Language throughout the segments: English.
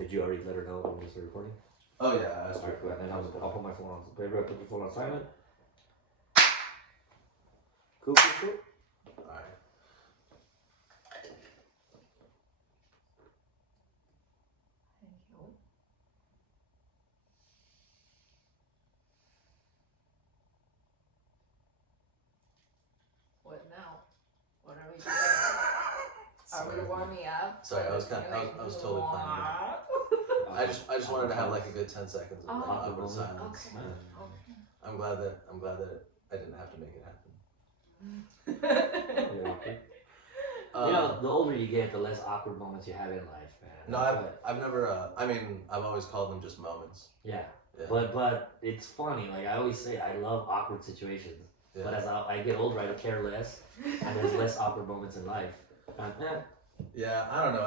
Did you already let her know when we started recording? Oh yeah, I asked her. Alright, then I'll put my phone on. Baby, put your phone on silent. Cool. Alright. Thank you. What now? What are we doing? Are we warming up? Sorry, I was totally playing. I just wanted to have like a good 10 seconds of like awkward silence. Okay. I'm glad that I didn't have to make it happen. You know, the older you get, the less awkward moments you have in life, man. No, I've never. I mean, I've always called them just moments. Yeah. But it's funny. Like I always say, I love awkward situations. Yeah. But as I get older, I don't care less, and there's less awkward moments in life. Yeah, I don't know.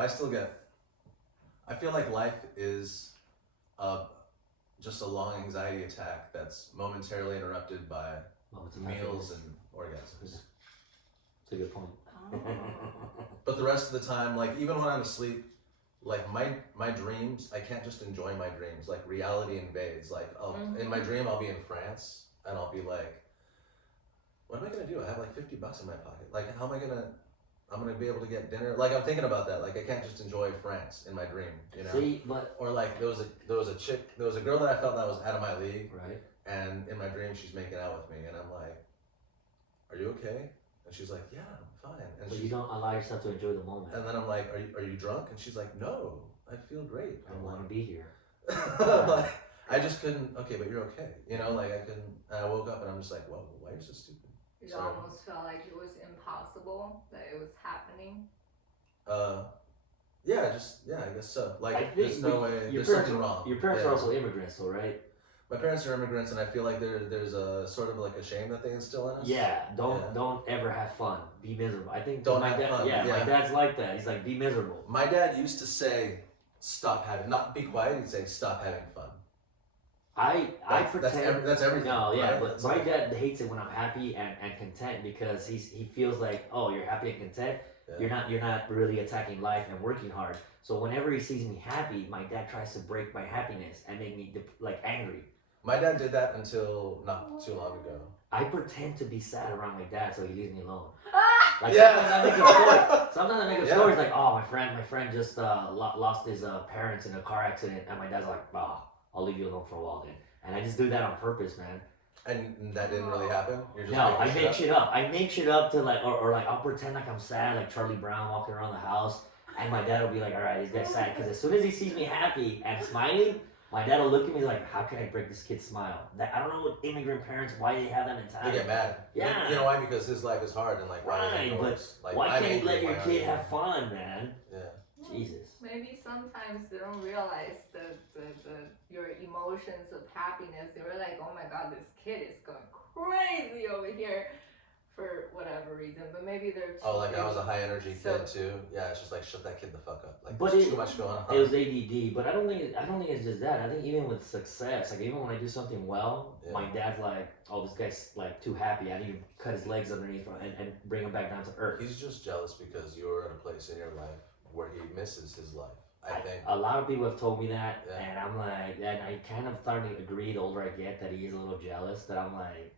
I feel like life is just a long anxiety attack that's momentarily interrupted by meals and orgasms. That's a good point. But the rest of the time, like even when I'm asleep, like my dreams, I can't just enjoy my dreams. Like reality invades. Like in my dream, I'll be in France and I'll be like, what am I gonna do? I have like $50 in my pocket. Like how am I gonna? I'm gonna be able to get dinner. Like I'm thinking about that. Like I can't just enjoy France in my dream, you know. See, but or like there was a girl that I felt that was out of my league, right? And in my dream she's making out with me, and I'm like, "Are you okay?" And she's like, "Yeah, I'm fine." And so you don't allow yourself to enjoy the moment. And then I'm like, "Are you drunk?" And she's like, "No, I feel great. I want to be here." Like I just couldn't. Okay, but you're okay. You know, like I couldn't. And I woke up and I'm just like, "Whoa, why are you so stupid?" It almost felt like it was impossible that it was happening. Yeah, I guess so. Like, there's no way. There's something wrong. Your parents are also immigrants, though, right? My parents are immigrants, and I feel like there's a sort of like a shame that they instill in us. Yeah, don't ever have fun. Be miserable. I think don't have fun. Yeah, my dad's like that. He's like, be miserable. My dad used to say, not be quiet. He'd say, stop having fun. I pretend that's everything. No, yeah, right? but my dad hates it when I'm happy and content because he feels like, oh, you're happy and content. Yeah. You're not really attacking life and working hard. So whenever he sees me happy, my dad tries to break my happiness and make me like angry. My dad did that until not too long ago. I pretend to be sad around my dad so he leaves me alone. Like sometimes I make up stories like, oh, my friend just lost his parents in a car accident, and my dad's like, oh, I'll leave you alone for a while then. And I just do that on purpose, man. And that didn't really happen? You're just no, I make shit up. I make shit up to like, or like I'll pretend like I'm sad, like Charlie Brown walking around the house, and my dad will be like, all right, this guy's sad. Because as soon as he sees me happy and smiling, my dad will look at me like, how can I break this kid's smile? I don't know what immigrant parents, why they have that mentality. They get mad. Yeah. You know why? Because his life is hard and like, right, but like, why can't you let your kid have fun, man? Yeah. Jesus. Maybe sometimes they don't realize your emotions of happiness. They were like, oh my god, this kid is going crazy over here for whatever reason. But maybe they're too like I was a high energy kid too. Yeah, it's just like shut that kid the fuck up. Like there's too much going on. It was ADD, but I don't think it's just that. I think even with success, like even when I do something well, my dad's like, oh, this guy's like too happy. I need to cut his legs underneath and bring him back down to earth. He's just jealous because you're in a place in your life where he misses his life. I think a lot of people have told me that, and I'm like, and I kind of starting to agree the older I get that he is a little jealous. That I'm like,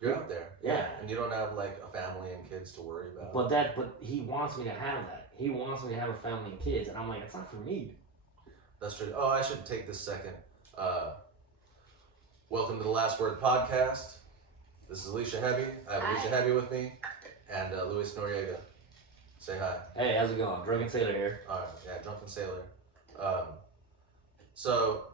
you're out there, yeah, and you don't have like a family and kids to worry about. But he wants me to have that. He wants me to have a family and kids, and I'm like, it's not for me. That's true. Oh, I should take this second. Welcome to the Last Word podcast. This is Alicia Hebi. I have Alicia Hebi with me, and Luis Noriega. Say hi. Hey, how's it going? Drunken Sailor here. Alright, yeah, Drunken Sailor. So,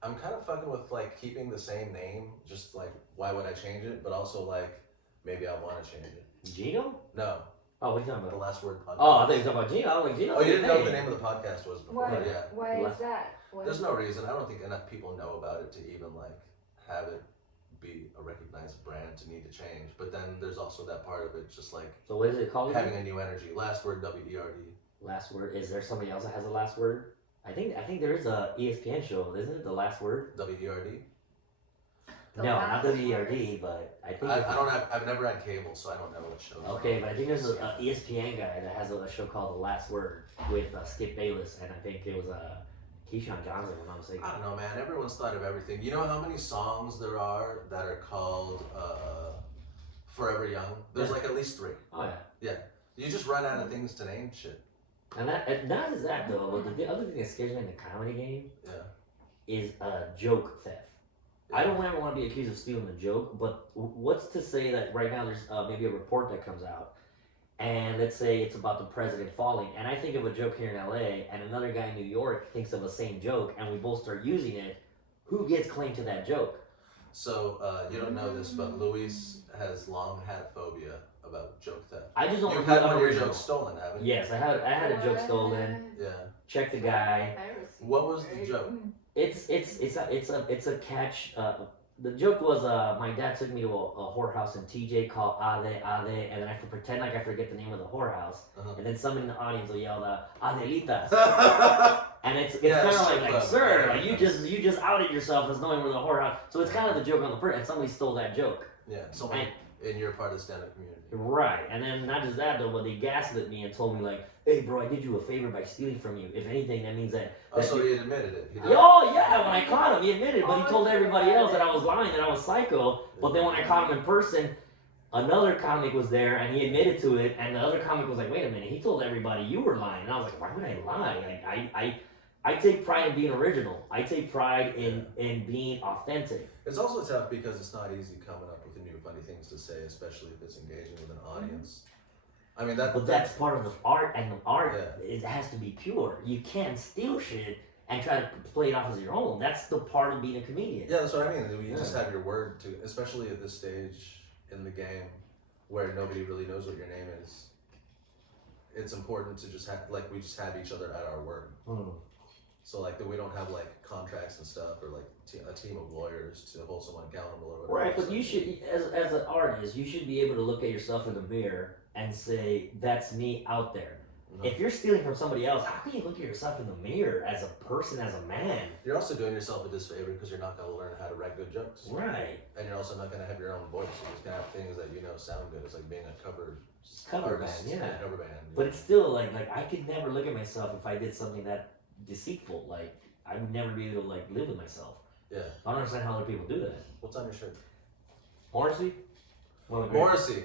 I'm kind of fucking with like keeping the same name, just like why would I change it? But also like maybe I want to change it. Gino? No. Oh, what are you talking about? The Last Word podcast. Oh, I thought you were talking about Gino. I was like, Gino. Oh, you didn't know what the name of the podcast was before? Why? Yeah. Why is that? There's no reason. I don't think enough people know about it to even like have it be a recognized brand to need to change. But then there's also that part of it, just like so what is it called? Having a new energy. Last Word, WERD. Last Word. Is there somebody else that has a last word? I think there is a ESPN show, isn't it? The Last Word. WERD. No, not WERD, but I think I've never had cable, so I don't know what show. Okay, but I think there's an ESPN guy that has a show called The Last Word with Skip Bayless, and I think it was Keyshawn Johnson, if I'm not mistaken. I don't know, man. Everyone's thought of everything. You know how many songs there are that are called Forever Young? There's like at least 3. Oh yeah. You just run out of things to name shit. And not just that though, but the other thing that scares me in the comedy game Yeah. is joke theft. I don't ever want to be accused of stealing a joke, but what's to say that right now there's maybe a report that comes out, and let's say it's about the president falling, and I think of a joke here in LA, and another guy in New York thinks of the same joke, and we both start using it. Who gets claim to that joke? So you don't know this, but Luis has long had phobia about joke theft. I just don't. You've had one of your unoriginal. jokes stolen, haven't you? Yes, I had a joke stolen. Yeah. Check the guy. What was the joke? It's a catch. The joke was my dad took me to a whorehouse in TJ called Ade, and then I pretend like I forget the name of the whorehouse, and then somebody in the audience will yell Adelitas, and it's kind of like sir, like you just outed yourself as knowing where the whorehouse. So it's kind of the joke on the person, and somebody stole that joke. Yeah, someone in your part of the stand-up community. Right, and then not just that though, but they gaslit me and told me like, hey bro, I did you a favor by stealing from you. If anything, that means that. So he admitted it. Oh yeah, when I caught him, he admitted it, but he told everybody else that I was lying, that I was psycho. But then when I caught him in person, another comic was there and he admitted to it, and the other comic was like, wait a minute, he told everybody you were lying, and I was like, why would I lie? Like I take pride in being original. I take pride in being authentic. It's also tough because it's not easy coming up with new funny things to say, especially if it's engaging with an audience. I mean that's part of the art, and the art it has to be pure. You can't steal shit and try to play it off as your own. That's the part of being a comedian. Yeah, that's what I mean. You just have your word to, especially at this stage in the game where nobody really knows what your name is. It's important to just have we just have each other at our word. So like that we don't have like contracts and stuff or like a team of lawyers to hold someone accountable or whatever. Right, but you should, as an artist, you should be able to look at yourself in the mirror and say, that's me out there. Mm-hmm. If you're stealing from somebody else, how can you look at yourself in the mirror as a person, as a man? You're also doing yourself a disfavor because you're not going to learn how to write good jokes. Right. And you're also not going to have your own voice. You're just going to have things that sound good. It's like being a cover artist, band, yeah. Cover band. But it's still like I could never look at myself if I did something that deceitful. Like I would never be able to like live with myself. Yeah. I don't understand how other people do that. What's on your shirt? Morrissey. Morrissey.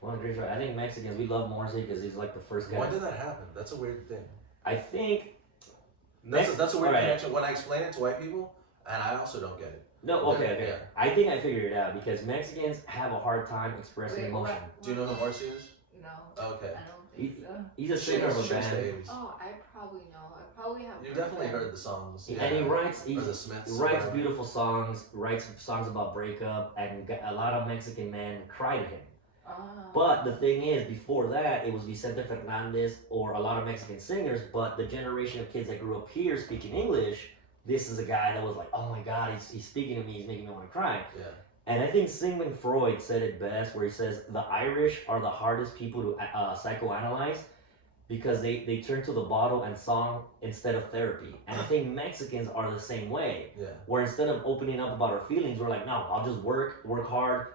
One of the great. I think Mexicans, we love Morrissey because he's like the first guy. When did that happen? That's a weird thing. I think that's a weird connection. When I explain it to white people, and I also don't get it. No, okay. Yeah. I think I figured it out because Mexicans have a hard time expressing emotion. Do you know who Morrissey is? No. Okay. I don't think so. He's a singer of a band. Oh, I probably know. I probably have. You definitely heard the songs. And he writes. He Smiths, writes beautiful songs. Writes songs about breakup, and a lot of Mexican men cry to him. But the thing is, before that, it was Vicente Fernandez or a lot of Mexican singers. But the generation of kids that grew up here speaking English, this is a guy that was like, oh my God, he's speaking to me, he's making me want to cry. Yeah. And I think Sigmund Freud said it best, where he says the Irish are the hardest people to psychoanalyze because they turn to the bottle and song instead of therapy. And I think Mexicans are the same way. Yeah. Where instead of opening up about our feelings, we're like, no, I'll just work hard,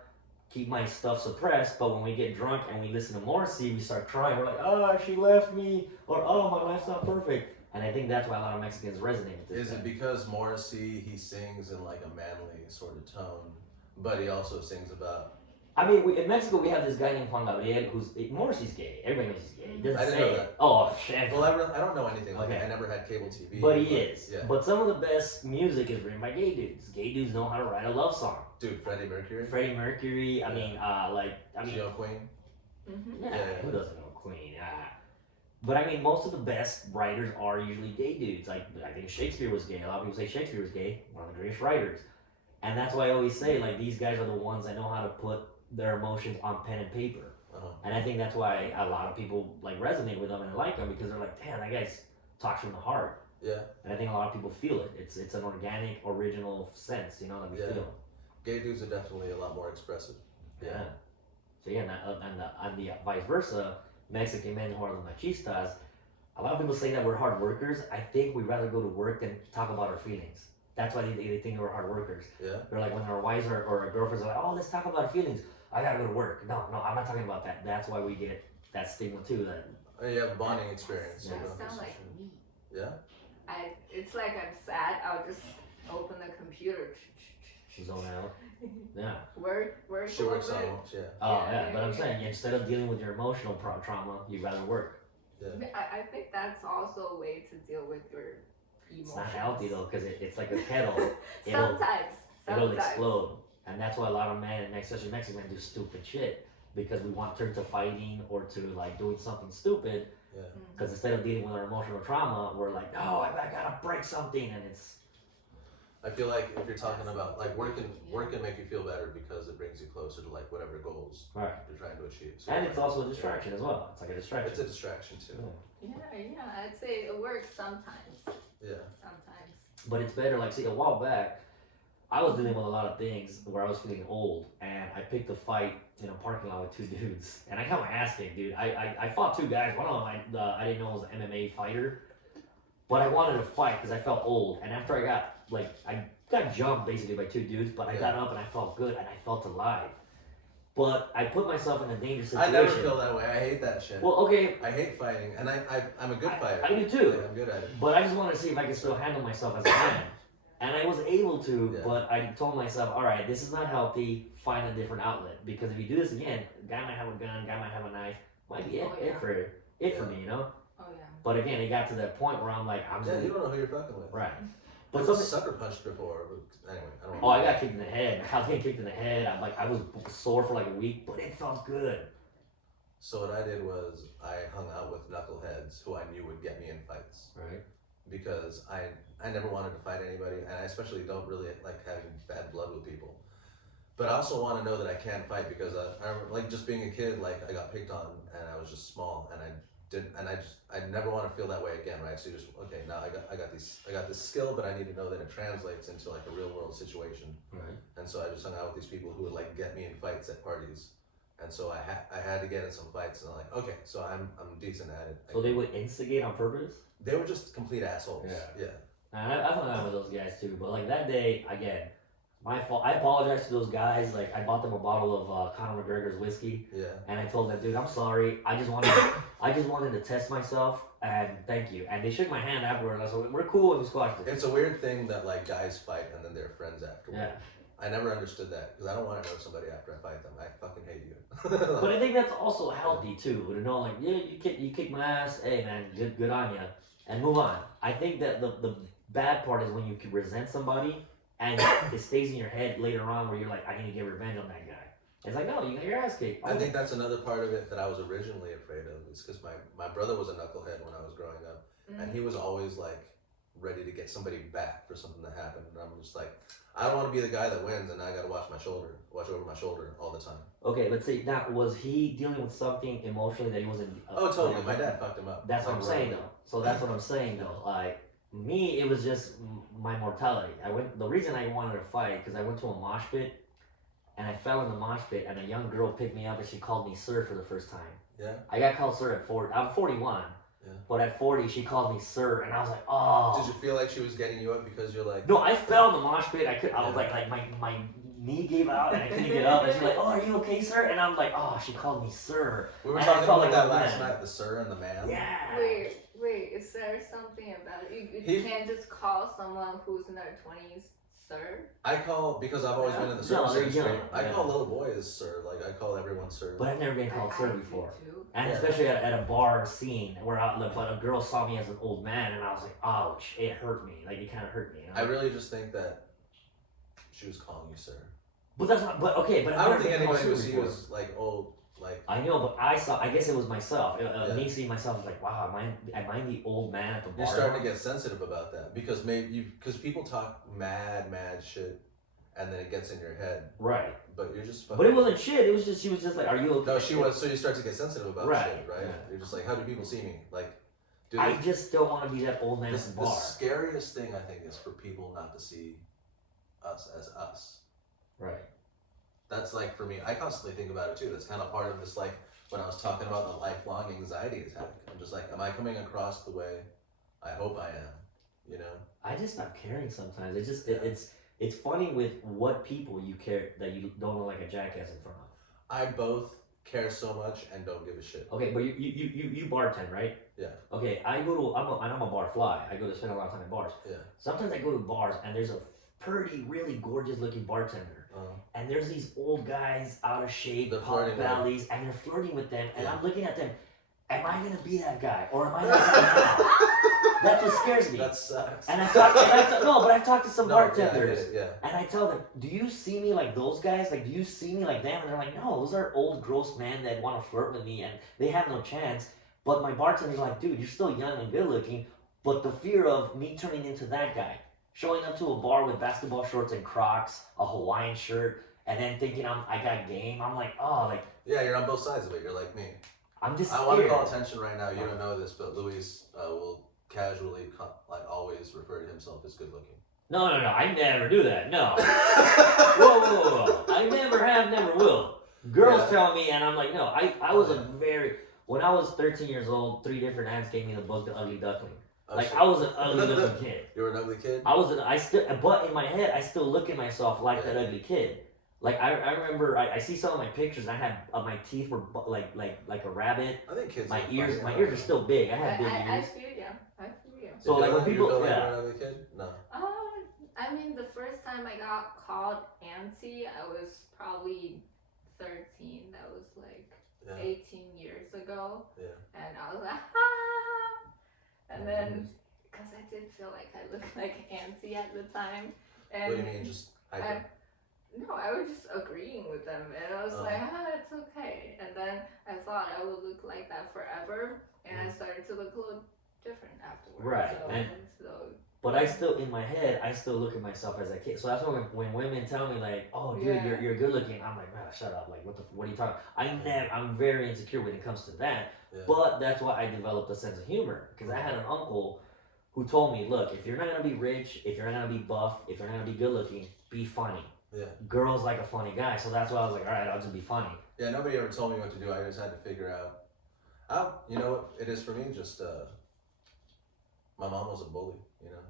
keep my stuff suppressed. But when we get drunk and we listen to Morrissey, we start crying. We're like, oh, she left me, or oh, my life's not perfect. And I think that's why a lot of Mexicans resonate with this. Is it because Morrissey, he sings in like a manly sort of tone, but he also sings about... I mean, in Mexico, we have this guy named Juan Gabriel, Morrissey's gay. Everybody knows he's gay. He doesn't say it. Oh, shit. Well, I don't know anything like that. I never had cable TV. But he is. Yeah. But some of the best music is written by gay dudes. Gay dudes know how to write a love song. Dude, Freddie Mercury? I mean... You know Queen? Mm-hmm. Yeah, who doesn't know Queen? But I mean, most of the best writers are usually gay dudes. Like, I think Shakespeare was gay. A lot of people say Shakespeare was gay. One of the greatest writers. And that's why I always say, like, these guys are the ones that know how to put their emotions on pen and paper. And I think that's why a lot of people, like, resonate with them and like them because they're like, damn, that guy talks from the heart. Yeah. And I think a lot of people feel it. It's an organic, original sense, you know, that we feel. Gay dudes are definitely a lot more expressive. Yeah. So yeah, and the vice versa, Mexican men who are the machistas, a lot of people say that we're hard workers. I think we'd rather go to work than talk about our feelings. That's why they think we're hard workers. Yeah. They're like, when our wives or our girlfriends are like, oh, let's talk about our feelings. I gotta go to work. No, I'm not talking about that. That's why we get that stigma too. That you have a bonding experience. That sounds like me. Yeah? it's like I'm sad. I'll just open the computer. Zone out. Yeah. Work She a little works on bit. yeah. Oh yeah, but I'm saying instead of dealing with your emotional trauma, you'd rather work. Yeah. I think that's also a way to deal with your emotions. It's not healthy though, because it's like a kettle. It'll explode, and that's why a lot of men, especially Mexican men, do stupid shit because we want to turn to fighting or to like doing something stupid. Yeah. Because instead of dealing with our emotional trauma, we're like, no, I gotta break something, and it's. I feel like if you're talking about like work can make you feel better because it brings you closer to like whatever goals Right. you're trying to achieve. So And it's also a distraction as well. It's like a distraction. It's a distraction too. Yeah, I'd say it works sometimes. Yeah. Sometimes. But it's better. Like, see, a while back, I was dealing with a lot of things where I was feeling old, and I picked a fight in a parking lot with two dudes, and I got my ass kicked, dude. I fought two guys. One of them I didn't know was an MMA fighter, but I wanted to fight because I felt old. And after I got jumped basically by two dudes, but I got up and I felt good and I felt alive. But I put myself in a dangerous situation. I never feel that way. I hate that shit. Well, okay. I hate fighting, and I'm a good fighter. I do too. Like, I'm good at it. But I just wanted to see if I could still handle myself as a man. And I was able to, Yeah. but I told myself, all right, this is not healthy. Find a different outlet. Because if you do this again, guy might have a gun, guy might have a knife. Might be it for me, you know? Oh yeah. But again, it got to that point where I'm like, I'm just. Yeah, you don't know who you're fucking with. Right. But But I've something. sucker punched before. But anyway, I don't. Oh, I got kicked in the head. I was getting kicked in the head. I was sore for like a week, but it felt good. So what I did was I hung out with knuckleheads who I knew would get me in fights. Right. Because I never wanted to fight anybody, and I especially don't really like having bad blood with people. But I also want to know that I can fight because I like just being a kid, like I got picked on and I was just small and I never want to feel that way again, right? So you just okay, now I got this skill, but I need to know that it translates into like a real world situation. Right. And so I just hung out with these people who would like get me in fights at parties. And so I had to get in some fights, and I'm like, okay, so I'm decent at it. So they would instigate on purpose? They were just complete assholes. Yeah. Yeah. And I hung out with those guys too, but like that day, again, my fault. I apologize to those guys. Like I bought them a bottle of Conor McGregor's whiskey, Yeah. and I told them, dude, I'm sorry. I just wanted to test myself, and thank you. And they shook my hand afterward. And I said, we're cool, and we squashed it. It's a weird thing that like guys fight and then they're friends afterward. Yeah. I never understood that because I don't want to know somebody after I fight them. I fucking hate you. But I think that's also healthy too, to know like, yeah, you kick my ass, hey man, good on you, and move on. I think that the bad part is when you can resent somebody and it stays in your head later on where you're like, I need to get revenge on that guy. It's like, no, you got your ass kicked. I think that's another part of it that I was originally afraid of is because my brother was a knucklehead when I was growing up, and he was always like ready to get somebody back for something that happened, and I'm just like, I don't want to be the guy that wins and I got to watch over my shoulder all the time. Okay, but see, now was he dealing with something emotionally that he wasn't? Oh, totally. My dad fucked him up. That's what I'm saying Like, though. So that's what I'm saying though. Like me, it was just my mortality. The reason I wanted to fight because I went to a mosh pit, and I fell in the mosh pit, and a young girl picked me up and she called me sir for the first time. Yeah. I got called sir at 40. I'm 41. Yeah. But at 40, she called me sir, and I was like, oh. Did you feel like she was getting you up because you're like? No, I fell in the mosh pit. I was like my knee gave out and I couldn't get up. And she's like, oh, are you okay, sir? And I'm like, oh, she called me sir. We were And I talking felt about like that a last man. night, the sir and the man. Yeah. Wait, is there something about it? You can't just call someone who's in their 20s sir? I call, because I've always been in the No, service they're industry, young, I yeah. call little boys sir. Like, I call everyone sir. But I've never been called sir I do before. too. And Yeah. especially at a bar scene where but a girl saw me as an old man, and I was like, ouch, it hurt me. Like, it kind of hurt me. You know? I really just think that she was calling you sir. But that's not, but okay, but I've I don't never think been called anybody sir would see you before. as like old, like. I know, but I guess it was myself. Yeah. Me seeing myself was like, wow, am I the old man at the bar? You're starting to get sensitive about that because because people talk mad shit, and then it gets in your head. Right. But you're just. But it wasn't shit. It was just, she was just like, are you okay? No, she was. So you start to get sensitive about Right, shit, right? yeah. You're just like, how do people see me? Like, dude. I just don't want to be that old man the at the bar. scariest thing I think is for people not to see us as us. Right. That's like for me. I constantly think about it too. That's kind of part of this. Like when I was talking about the lifelong anxiety attack. I'm just like, am I coming across the way I hope I am? You know. I just stop caring sometimes. It's just it's funny with what people you care that you don't look like a jackass in front of. I both care so much and don't give a shit. Okay, but you bartend, right? Yeah. Okay, I'm a bar fly. I go to spend a lot of time in bars. Yeah. Sometimes I go to bars and there's a pretty, really gorgeous looking bartender. And there's these old guys out of shape, pot bellies, and they're flirting with them. And I'm looking at them. Am I gonna be that guy, or am I that guy now? That's what scares me. That sucks. And I've talked to some bartenders, and I tell them, do you see me like those guys? Like, do you see me like them? And they're like, no, those are old, gross men that want to flirt with me, and they have no chance. But my bartender's like, dude, you're still young and good looking, but the fear of me turning into that guy, showing up to a bar with basketball shorts and Crocs, a Hawaiian shirt, and then thinking I got game. I'm like, oh, like. Yeah, you're on both sides of it. You're like me. I'm just scared. I want to call attention right now. You don't know this, but Luis will casually, like always, refer to himself as good looking. No. I never do that. No. Whoa. I never have, never will. Girls tell me, and I'm like, no. I was when I was 13 years old, 3 different aunts gave me the book, The Ugly Duckling. I was an ugly looking kid. You were an ugly kid? But in my head, I still look at myself like that ugly kid. Like I remember, I see some of my pictures. And I had my teeth were like a rabbit. I think kids. My ears are still big. I have big ears. I feel you. So like when people, you feel like you're an ugly kid? No. I mean, the first time I got called auntie, I was probably 13. That was like 18 years ago. Yeah. And I was like, ha. And then, because I did feel like I looked like auntie at the time. And what do you mean, just no, I was just agreeing with them, and I was like, it's okay. And then I thought I would look like that forever, and I started to look a little different afterwards. Right. But I still, in my head, I still look at myself as a kid. So that's when women tell me like, oh, dude, you're good looking. I'm like, man, shut up. Like, what are you talking? I'm very insecure when it comes to that. Yeah. But that's why I developed a sense of humor, because I had an uncle who told me, look, if you're not gonna be rich, if you're not gonna be buff, if you're not gonna be good looking, be funny. Yeah. Girls like a funny guy, so that's why I was like, all right, I'll just be funny. Yeah, nobody ever told me what to do. I just had to figure out. You know what it is for me? Just my mom was a bully, you know,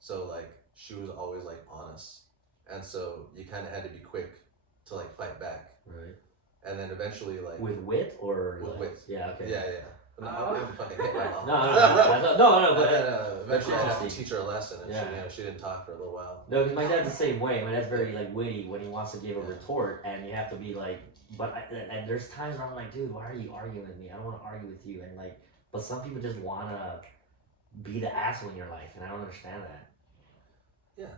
so like she was always like on us, and so you kind of had to be quick to like fight back. Right. And then eventually, like with wit or with wit. Yeah. Okay. Yeah. No, I wouldn't fucking hit my mom. No. But eventually, I had to teach her a lesson, and she didn't talk for a little while. No, because my dad's the same way. My dad's very like witty when he wants to give a retort, and you have to be like. And there's times where I'm like, dude, why are you arguing with me? I don't want to argue with you. And like, but some people just wanna be the asshole in your life, and I don't understand that. Yeah.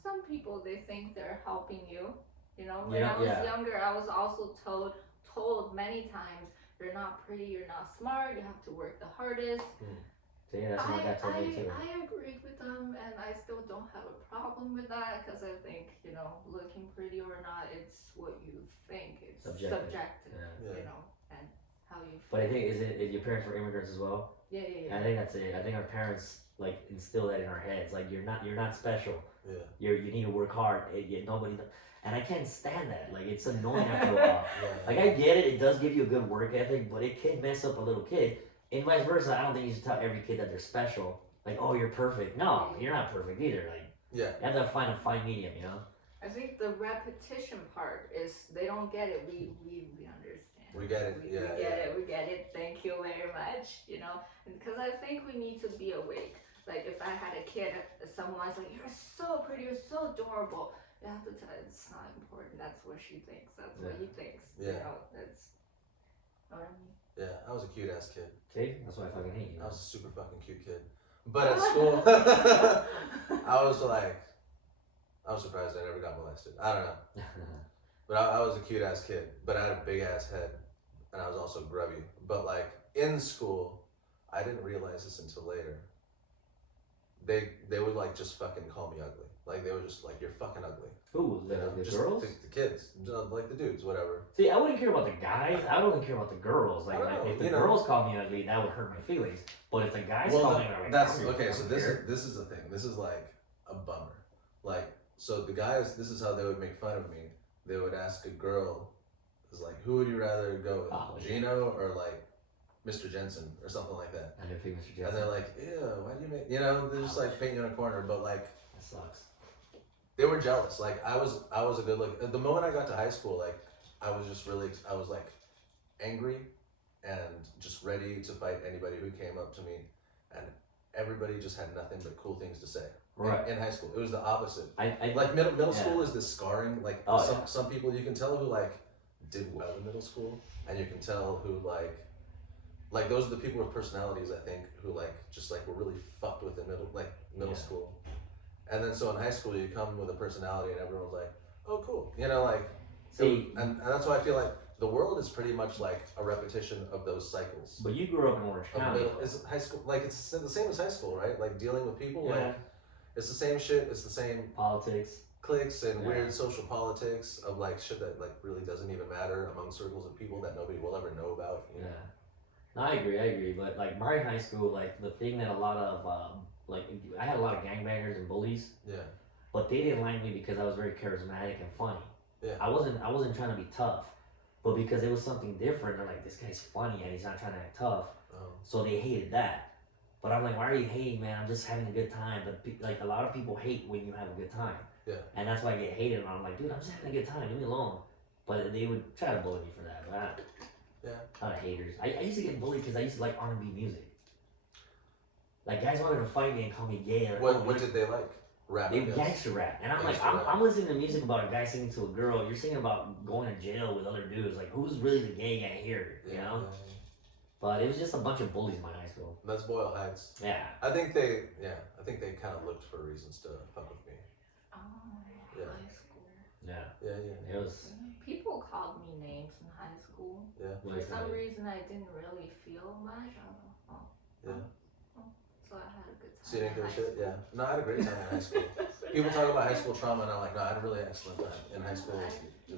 Some people, they think they're helping you. You know, when I was younger, I was also told many times. You're not pretty, you're not smart, you have to work the hardest. So yeah, that's what my dad told me too. I agree with them, and I still don't have a problem with that, because I think, you know, looking pretty or not, it's what you think. It's subjective, you know, and how you feel. But I think, is your parents were immigrants as well? Yeah. I think that's it. I think our parents like instill that in our heads. Like, you're not special. Yeah. You need to work hard. Nobody. And I can't stand that. Like, it's annoying after a while. Like, I get it. It does give you a good work ethic, but it can mess up a little kid. And vice versa. I don't think you should tell every kid that they're special. Like, oh, you're perfect. No, you're not perfect either. Like, you have to find a fine medium, you know? I think the repetition part is they don't get it. We understand. We get it. We get it. Thank you very much. You know, because I think we need to be awake. Like, if I had a kid, someone's like, you're so pretty, you're so adorable. You have to tell her it's not important. That's what she thinks. That's what he thinks. Yeah. You know, that's what I mean. Yeah, I was a cute ass kid. See? That's why I fucking hate you. I was a super fucking cute kid. But at school, I was surprised I never got molested. I don't know. But I was a cute ass kid. But I had a big ass head. And I was also grubby. But like in school, I didn't realize this until later. They would like just fucking call me ugly. Like, they were just like, you're fucking ugly. Who? The girls? The kids. Like the dudes, whatever. See, I wouldn't care about the guys. I wouldn't care about the girls. Like, if the girls call me ugly, that would hurt my feelings. But if the guys call me ugly, that's okay. So this is the thing. This is like a bummer. Like, so the guys, this is how they would make fun of me. They would ask a girl, is like, who would you rather go with, Gino or like Mr. Jensen or something like that? I didn't think Mr. Jensen. And they're like, ew, why do you make? You know, they're just like painting you in a corner. But like, that sucks. They were jealous. Like, I was a good look. The moment I got to high school, like, I was like angry and just ready to fight anybody who came up to me, and everybody just had nothing but cool things to say. Right. In high school, it was the opposite. I Like middle yeah. school is this scarring. Like Oh, some people you can tell who like did well in middle school, and you can tell who like those are the people with personalities, I think, who like just like were really fucked with in middle Yeah. school. And then so in high school you come with a personality and everyone's like, oh cool, you know, like See, and that's why I feel like the world is pretty much like a repetition of those cycles. but you grew up in Orange Of County. middle, it's high school, like it's the same as high school, right? Like dealing with people, Yeah. like it's the same shit, it's the same Politics. cliques and Yeah. weird social politics of like shit that like really doesn't even matter among circles of people that nobody will ever know about. You know? Yeah. No, I agree, but like my high school, like the thing that a lot of like I had a lot of gangbangers and bullies, Yeah. but they didn't like me because I was very charismatic and funny. Yeah. I wasn't trying to be tough, but because it was something different, they're like, this guy's funny and he's not trying to act tough, so they hated that. But I'm like, why are you hating, man? I'm just having a good time. But like a lot of people hate when you have a good time. Yeah. And that's why I get hated. And I'm like, dude, I'm just having a good time. Leave me alone. But they would try to bully me for that. But Yeah. haters. I used to get bullied because I used to like R&B music. Like guys wanted to fight me and call me gay. Like, What did they like? Rap. they I guess. gangster rap. And I'm like, Gangster rap. I'm listening to music about a guy singing to a girl. You're singing about going to jail with other dudes. Like, who's really the gay guy here? You know? Yeah. But it was just a bunch of bullies in my high school. That's Boyle Heights. Yeah. I think they kind of looked for reasons to fuck with me. Oh, Yeah. high school. Yeah. Yeah. It was. People called me names in high school. Yeah. For some reason, I didn't really feel much. I don't know. Yeah. So I had a good time. So you didn't in give a high shit? school. Yeah. No, I had a great time in high school. People talk about high school trauma, and I'm like, no, I had a really excellent time in high school.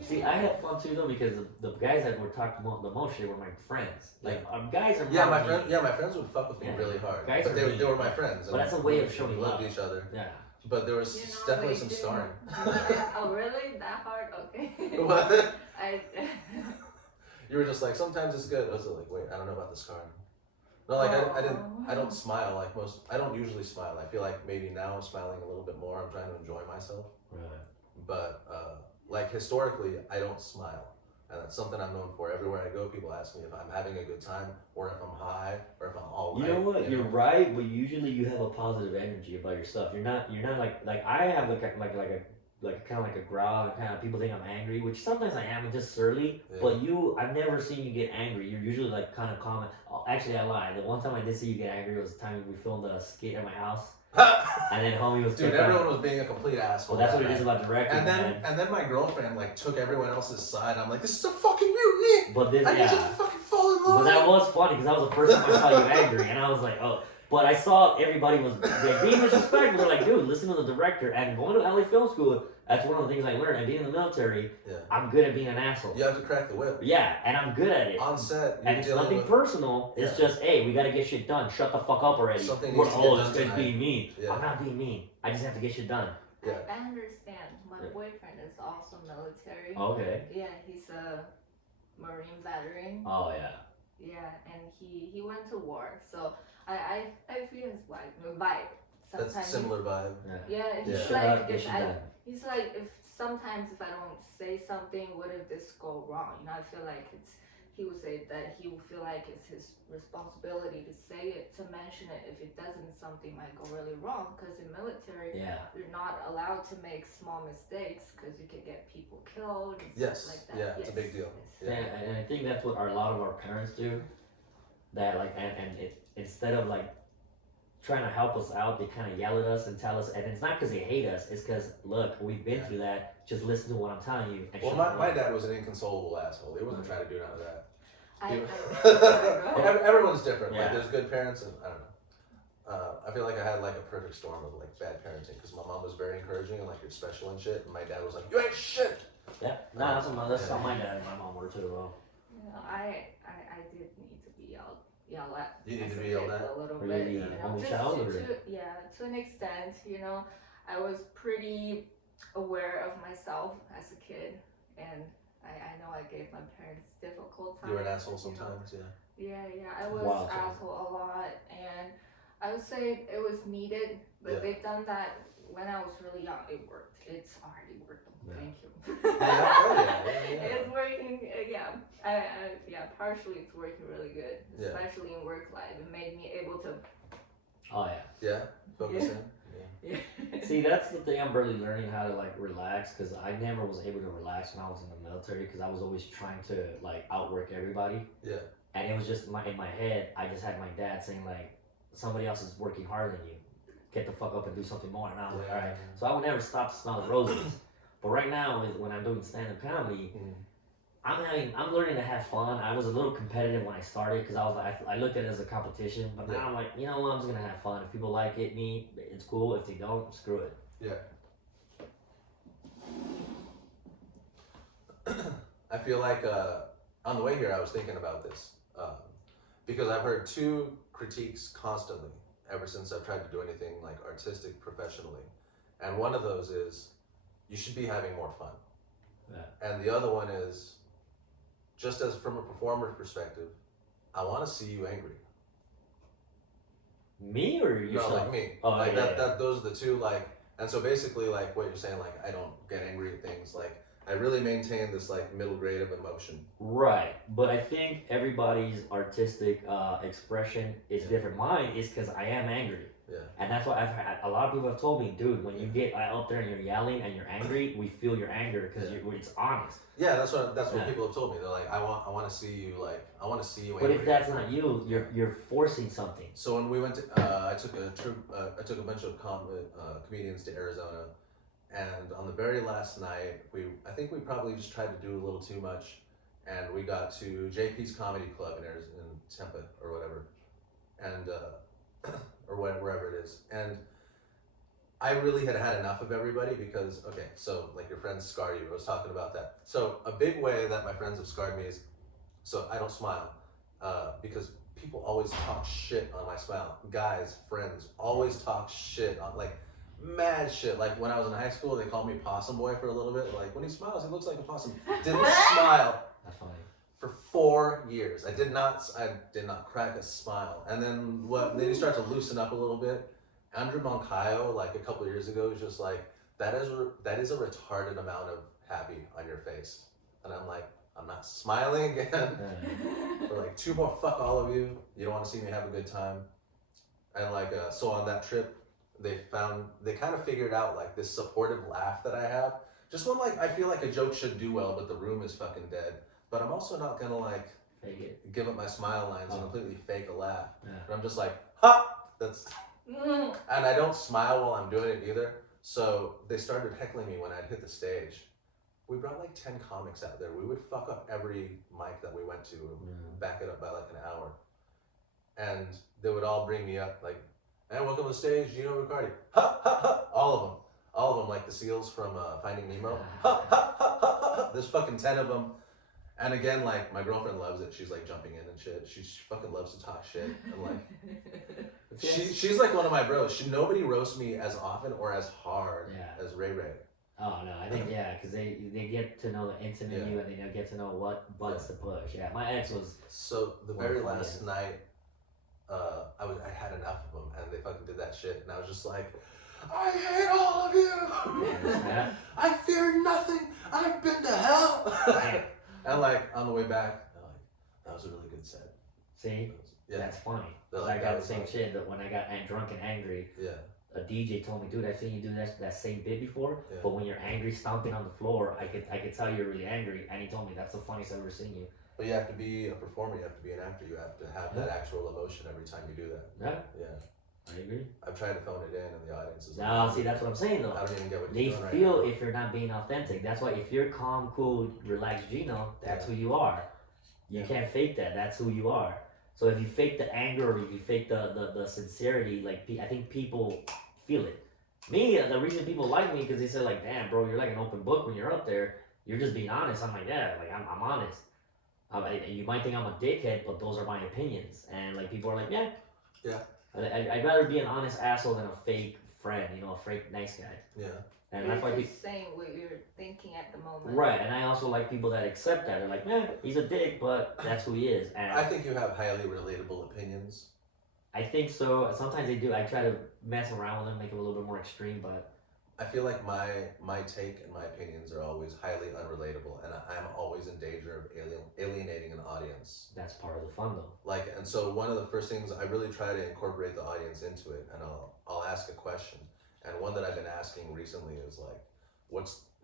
See, I had fun too though because the guys that were talking the most shit were my friends. Like guys are. Yeah, more mean. my friends would fuck with me Yeah. really hard. Guys But are they mean. were my friends. But that's a way of showing we loved love. each other. Yeah. But there was definitely they some didn't- scarring. Oh, really? That hard? Okay. What? I. You were just like, sometimes it's good. I was like, wait, I don't know about the scarring. No, like I don't smile like most. I don't usually smile. I feel like maybe now I'm smiling a little bit more. I'm trying to enjoy myself. Right. But like historically, I don't smile, and that's something I'm known for. Everywhere I go, people ask me if I'm having a good time, or if I'm high, or if I'm all right. You know what? you You're know? right, but usually you have a positive energy about yourself. You're not like I have like kind of like a growl. Kind of people think I'm angry, which sometimes I am. I'm just surly. Yeah. But I've never seen you get angry. You're usually like kind of calm. Oh, actually, I lied. The one time I did see you get angry was the time we filmed a skit at my house, and then homie was. Dude, everyone was being a complete asshole. Well, that's what that it is night. about directing, And then man. and then my girlfriend like took everyone else's side. I'm like, this is a fucking mutiny. But this, I need you to yeah. fucking fall in But line. that was funny because that was the first time I saw you angry, and I was like, oh. But I saw everybody was like, being disrespectful. They're like, dude, listen to the director. And going to LA Film School, that's one of the things I learned. And being in the military, Yeah. I'm good at being an asshole. You have to crack the whip. Yeah, and I'm good at it. On set, you're And it's dealing nothing with personal. It's just, hey, we gotta get shit done. Shut the fuck up already. Something We're needs to get all done this guy's tonight. being mean. Yeah. I'm not being mean. I just have to get shit done. Yeah. I understand. My Yeah. boyfriend is also military. Okay. Yeah, he's a Marine veteran. Oh yeah. Yeah, and he went to war. So I feel his vibe. That's Sometimes similar vibe. yeah, he's Yeah. Shut like up, get if shit I done. he's like if sometimes if I don't say something, what if this go wrong? You know, I feel like he would say that he would feel like it's his responsibility to say it, to mention it. If it doesn't, something might go really wrong. Because in military, Yeah. you're not allowed to make small mistakes because you could get people killed and Yes. stuff like that. Yeah, it's a big deal. Yes. Yeah. And I think that's what a lot of our parents do. That like and it, instead of like trying to help us out, they kind of yell at us and tell us, and it's not because they hate us. It's because look, we've been through that. Just listen to what I'm telling you. And Well, shut my up. dad was an inconsolable asshole. He wasn't trying to do none of that. I Everyone's different. Like Yeah. there's good parents and I don't know. I feel like I had like a perfect storm of like bad parenting because my mom was very encouraging and like you're special and shit, and my dad was like, you ain't shit. Yeah. No, that's how my dad and my mom were too. Well. I did need to be yelled at. You need as to a be yelled kid at? a little Were bit. you You the know, only just child, or? to an extent. You know, I was pretty aware of myself as a kid, and I know I gave my parents difficult times. You were an asshole you know. sometimes, yeah. Yeah, I was Wow, so- asshole a lot, and I would say it was needed, but Yeah. they've done that when I was really young. It worked. It's already working. Yeah. Thank you. Yeah. It's working. Yeah. Partially, it's working really good, Yeah. especially in work life. It made me able to. Oh yeah. Yeah, focus in. Yeah. See, that's the thing. I'm really learning how to like relax because I never was able to relax when I was in the military because I was always trying to like outwork everybody. Yeah. And it was just in my head. I just had my dad saying like, somebody else is working harder than you. Get the fuck up and do something more. And I was like, all right. So I would never stop to smell the roses. But right now, is when I'm doing stand-up comedy, I'm learning to have fun. I was a little competitive when I started because I was like, I looked at it as a competition. But now I'm like, you know what? I'm just gonna have fun. If people like it, it's cool. If they don't, screw it. Yeah. I feel like on the way here, I was thinking about this because I've heard two critiques constantly ever since I've tried to do anything like artistic professionally, and one of those is you should be having more fun, and the other one is just as from a performer's perspective, I want to see you angry. Me or yourself? No, like me. Oh, like yeah, that. Those are the two. Like, and so basically, like what you're saying, like I don't get angry at things. Like I really maintain this like middle grade of emotion. Right, but I think everybody's artistic expression is different. Mine is because I am angry. Yeah. And that's why I've had a lot of people have told me, dude, when you get out there and you're yelling and you're angry, we feel your anger because it's honest. Yeah, that's what people have told me. They're like, I want to see you But angry. if that's not you, you're forcing something. So when we went to, I took a bunch of comedians to Arizona, and on the very last night, I think we probably just tried to do a little too much, and we got to JP's Comedy Club in Tampa or whatever, and or wherever it is, and I really had enough of everybody because, okay, so like your friends scar you. I was talking about that. So a big way that my friends have scarred me is, so I don't smile because people always talk shit on my smile. Guys, friends, always talk shit on like mad shit. Like when I was in high school, they called me Possum Boy for a little bit. Like when he smiles, he looks like a possum. Didn't smile. That's funny. For 4 years, I did not crack a smile. And then then you start to loosen up a little bit. Andrew Moncayo, like a couple of years ago, was just like, that is a retarded amount of happy on your face. And I'm like, I'm not smiling again. For like 2 more, fuck all of you. You don't want to see me have a good time. And like, so on that trip, they kind of figured out like this supportive laugh that I have. Just when like, I feel like a joke should do well, but the room is fucking dead. But I'm also not gonna like give up my smile lines and completely fake a laugh. Yeah. But I'm just like, ha! That's, and I don't smile while I'm doing it either. So they started heckling me when I'd hit the stage. We brought like 10 comics out there. We would fuck up every mic that we went to, back it up by like an hour. And they would all bring me up like, and welcome to the stage, Gino Riccardi. Ha ha ha! All of them, like the seals from Finding Nemo. Ha ha ha ha ha! There's fucking 10 of them. And again, like, my girlfriend loves it. She's, like, jumping in and shit. She fucking loves to talk shit. And, like, she's, like, one of my bros. Nobody roasts me as often or as hard as Ray Ray. Oh, no, I think, because they get to know the intimate you and they get to know what buttons to push. Yeah, my ex was... So, the very last night, I had enough of them, and they fucking did that shit. And I was just like, I hate all of you! I fear nothing! I've been to hell! And like on the way back, they're like, that was a really good set. See? That's funny. Like, I got the same shit that when I got drunk and angry, a DJ told me, dude, I've seen you do that same bit before, but when you're angry stomping on the floor, I could tell you're really angry. And he told me that's the funniest I've ever seen you. But you have to be a performer, you have to be an actor, you have to have that actual emotion every time you do that. Yeah. I agree. I've tried to phone it in and the audience is like, see, that's what I'm saying though. I don't even get what they you're doing feel right if you're not being authentic. That's why if you're calm, cool, relaxed Gino, that's who you are. You can't fake that. That's who you are. So if you fake the anger or if you fake the sincerity, like I think people feel it. Me, the reason people like me because they say like, damn, bro, you're like an open book when you're up there. You're just being honest. I'm like, yeah, like I'm honest. You might think I'm a dickhead, but those are my opinions. And like people are like, yeah. I'd rather be an honest asshole than a fake friend, a fake nice guy. Yeah. And that's why you're just saying what you're thinking at the moment. Right, and I also like people that accept that. They're like, man, he's a dick, but that's who he is. And I think you have highly relatable opinions. I think so. Sometimes they do. I try to mess around with them, make them a little bit more extreme, but I feel like my take and my opinions are always highly unrelatable, and I'm always in danger of alienating an audience. that's part of the fun, though. Like, and so one of the first things I really try to incorporate the audience into it, and I'll ask a question, and one that I've been asking recently is like,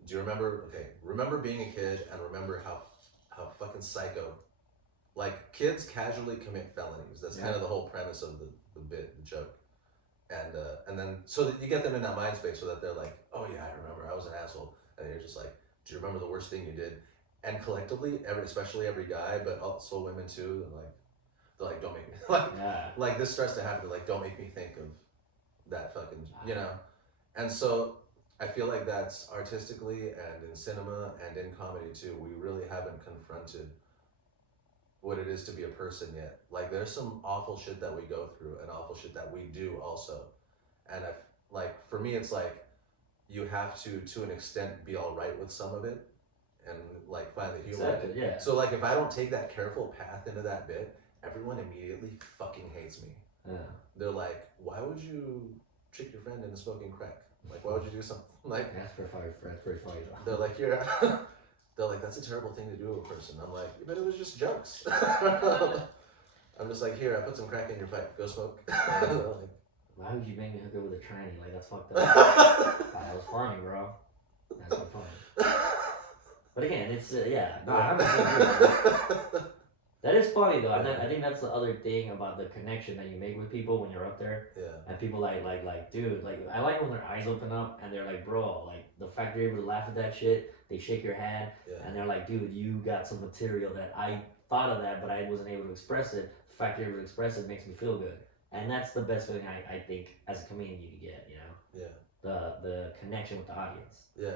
do you remember? Okay, remember being a kid, and remember how fucking psycho. Like, kids casually commit felonies. That's kind of the whole premise of the bit, the joke. And then so that you get them in that mind space so that they're like, oh yeah, I remember, I was an asshole. And you're just like, do you remember the worst thing you did? And collectively, especially every guy, but also women too, they're like, don't make me like this starts to happen. Like, don't make me think of that fucking, you know. And so I feel like that's artistically and in cinema and in comedy too. We really haven't confronted what it is to be a person yet. Like, there's some awful shit that we go through and awful shit that we do also. And for me, it's like, you have to an extent be all right with some of it and like find the humor in it. Yeah. So like, if I don't take that careful path into that bit, everyone immediately fucking hates me. Yeah. They're like, why would you trick your friend into smoking crack? Like, why would you do something like That's pretty funny. They're like, they're like, that's a terrible thing to do to a person. I'm like, but it was just jokes. I'm just like, here, I put some crack in your pipe. Go smoke. Like, why would you make me hook up with a tranny? Like, that's fucked up. That was funny, bro. That's so funny. But again, it's No, I haven't. That is funny though. I think that's the other thing about the connection that you make with people when you're up there. Yeah. And people like, dude, like, I like when their eyes open up and they're like, bro, like, the fact they're able to laugh at that shit, they shake your hand, and they're like, dude, you got some material that I thought of that, but I wasn't able to express it. The fact you're able to express it makes me feel good. And that's the best feeling I think as a comedian you can get, you know? Yeah. The connection with the audience. Yeah.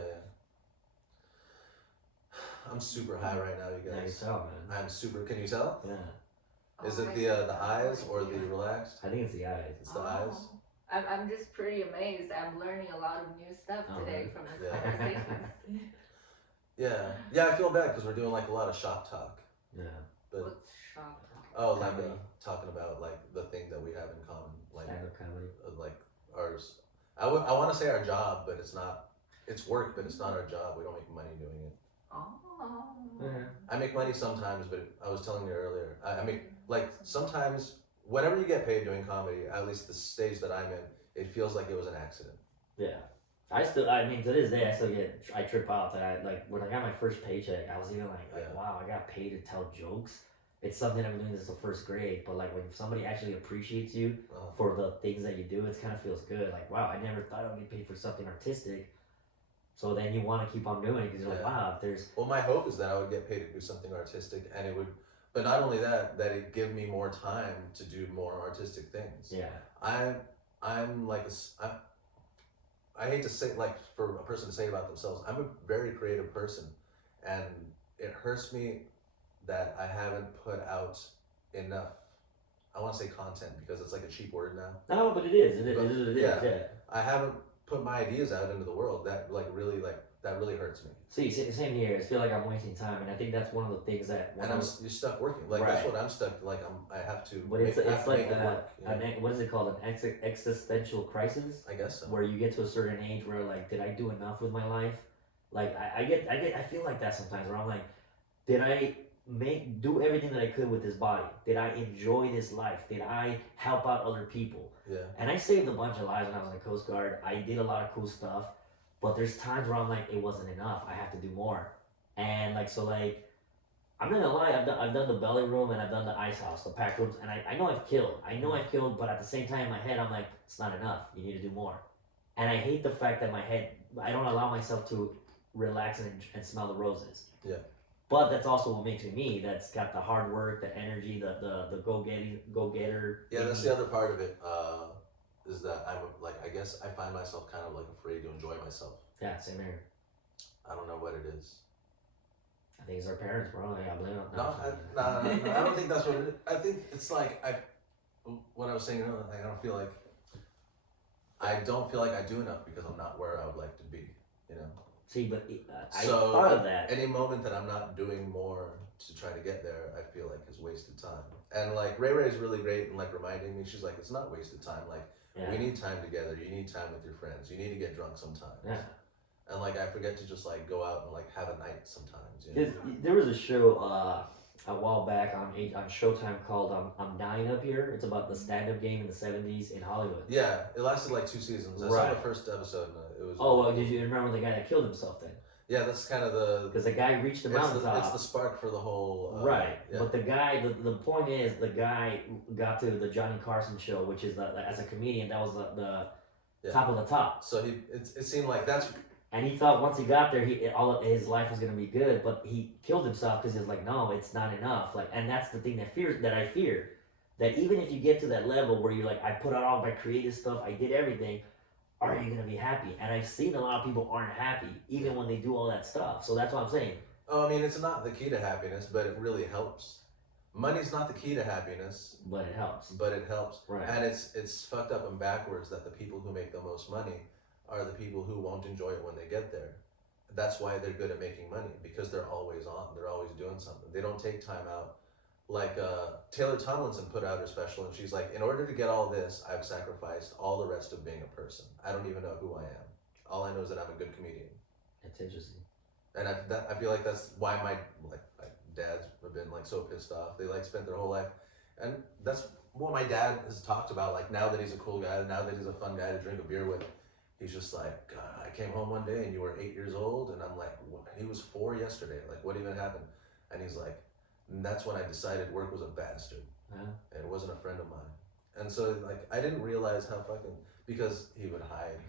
I'm super high right now, you guys. Yeah, you tell, man. I'm super. Can you tell? Yeah. Is it the eyes or the relaxed? I think it's the eyes. It's the eyes. I'm just pretty amazed. I'm learning a lot of new stuff today from this conversation. Yeah. I feel bad because we're doing like a lot of shop talk. Yeah. What's shop talk? Oh, like talking about like the things that we have in common, like stand-up comedy. Like ours. I want to say our job, but it's not. It's work, but it's not our job. We don't make money doing it. Oh. I make money sometimes, but I was telling you earlier, I make, like, sometimes, whenever you get paid doing comedy, at least the stage that I'm in, it feels like it was an accident. Yeah. I mean, to this day, I trip out that when I got my first paycheck, I was even like, wow, I got paid to tell jokes. It's something I've been doing since the first grade, but like when somebody actually appreciates you for the things that you do, it kind of feels good. Like, wow, I never thought I would get paid for something artistic. So then you want to keep on doing it because you're like, wow, if there's... Well, my hope is that I would get paid to do something artistic, and it would, but not only that it'd give me more time to do more artistic things. Yeah. I'm like, I hate to say, like, for a person to say about themselves, I'm a very creative person, and it hurts me that I haven't put out enough, I want to say content, because it's like a cheap word now. No, but it is. It is. Yeah. I haven't put my ideas out into the world. That really hurts me. See, same here. I feel like I'm wasting time, and I think that's one of the things that. You're stuck working. Like that's what I'm stuck. Like I have to. But it's like what is it called? An existential crisis. I guess so. Where you get to a certain age where like, did I do enough with my life? Like I feel like that sometimes. Where I'm like, did I do everything that I could with this body? Did I enjoy this life? Did I help out other people? Yeah. And I saved a bunch of lives when I was in the Coast Guard. I did a lot of cool stuff, but there's times where I'm like, it wasn't enough. I have to do more. And like, so like, I'm not gonna lie, I've done the belly room and I've done the ice house, the pack rooms, and I know I've killed, but at the same time in my head, I'm like, it's not enough. You need to do more. And I hate the fact that I don't allow myself to relax and smell the roses. Yeah. But that's also what makes me. That's got the hard work, the energy, the go getter. Yeah, that's the other part of it. Is that I'm like, I guess I find myself kind of like afraid to enjoy myself. Yeah, same here. I don't know what it is. I think it's our parents, bro. Like, I blame them. No, I don't think that's what it is. I think it's like what I was saying earlier. Like, I don't feel like I do enough because I'm not where I would like to be. You know. See, but I So thought of that. any moment that I'm not doing more to try to get there, I feel like is wasted time. And like Ray Ray is really great and like reminding me, she's like, it's not wasted time. Like Yeah. we need time together. You need time with your friends. You need to get drunk sometimes. Yeah. And like I forget to just like go out and like have a night sometimes. You know? There was a show a while back on Showtime called I'm Dying Up Here. It's about the stand-up game in the 70s in Hollywood. Yeah, it lasted like 2 seasons. I saw the first episode and it was. Oh, well, did you remember the guy that killed himself then? Yeah, that's kind of the. Because the guy reached the mountaintop. It's the spark for the whole. Right, yeah. but the guy, the point is, the guy got to the Johnny Carson show, which is as a comedian, that was the top of the top. So it seemed like that's. And he thought once he got there, all of his life was gonna be good, but he killed himself because he was like, no, it's not enough. Like, and that's the thing that I fear, that even if you get to that level where you're like, I put out all my creative stuff, I did everything, are you gonna be happy? And I've seen a lot of people aren't happy even when they do all that stuff. So that's what I'm saying. Oh, I mean, it's not the key to happiness, but it really helps. Money's not the key to happiness, but it helps. But it helps, right? And it's fucked up and backwards that the people who make the most money are the people who won't enjoy it when they get there. That's why they're good at making money, because they're always on. They're always doing something. They don't take time out. Like Taylor Tomlinson put out her special, and she's like, in order to get all this, I've sacrificed all the rest of being a person. I don't even know who I am. All I know is that I'm a good comedian. That's interesting. And I feel like that's why my dads have been like so pissed off. They like spent their whole life, and that's what my dad has talked about. Like now that he's a cool guy, now that he's a fun guy to drink a beer with, he's just like, God, I came home one day and you were 8 years old, and I'm like, what? He was 4 yesterday. Like, what even happened? And he's like, and that's when I decided work was a bastard, and it wasn't a friend of mine. And so like I didn't realize how fucking, because he would hide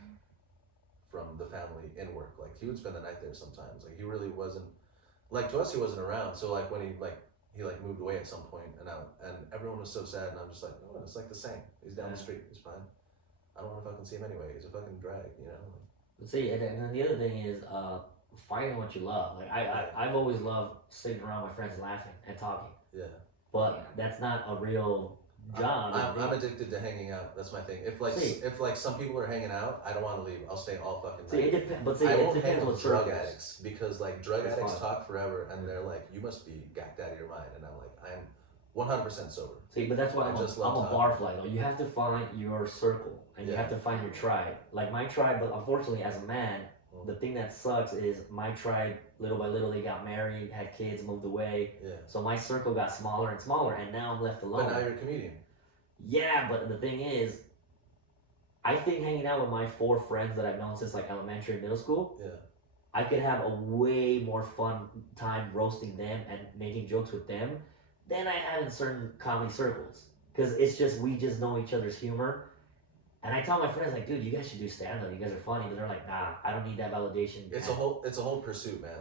from the family in work. Like he would spend the night there sometimes. Like he really wasn't, like to us he wasn't around. So like when he moved away at some point, and everyone was so sad, and I'm just like, oh, it's like the same. He's down the street. He's fine. I don't want to fucking see him anyway. He's a fucking drag, you know. See, and then the other thing is finding what you love. Like I've always loved sitting around my friends laughing and talking. Yeah. But that's not a real job. I'm addicted to hanging out. That's my thing. If some people are hanging out, I don't want to leave. I'll stay all fucking night. See, it depends. But see, I it won't depends hang what with drug circles. addicts, because like drug That's addicts fine. talk forever, and they're like, you must be gacked out of your mind, and I'm like, I'm 100% sober. See, but that's why I'm a talking. barfly though. You have to find your circle, and you have to find your tribe. Like my tribe, but unfortunately, as a man, the thing that sucks is my tribe, little by little, they got married, had kids, moved away. Yeah. So my circle got smaller and smaller, and now I'm left alone. But now you're a comedian. Yeah, but the thing is, I think hanging out with my 4 friends that I've known since like elementary and middle school, I could have a way more fun time roasting them and making jokes with them than I have in certain comedy circles. Because we just know each other's humor. And I tell my friends, like, dude, you guys should do stand-up. You guys are funny. But they're like, nah, I don't need that validation. It's a whole pursuit, man.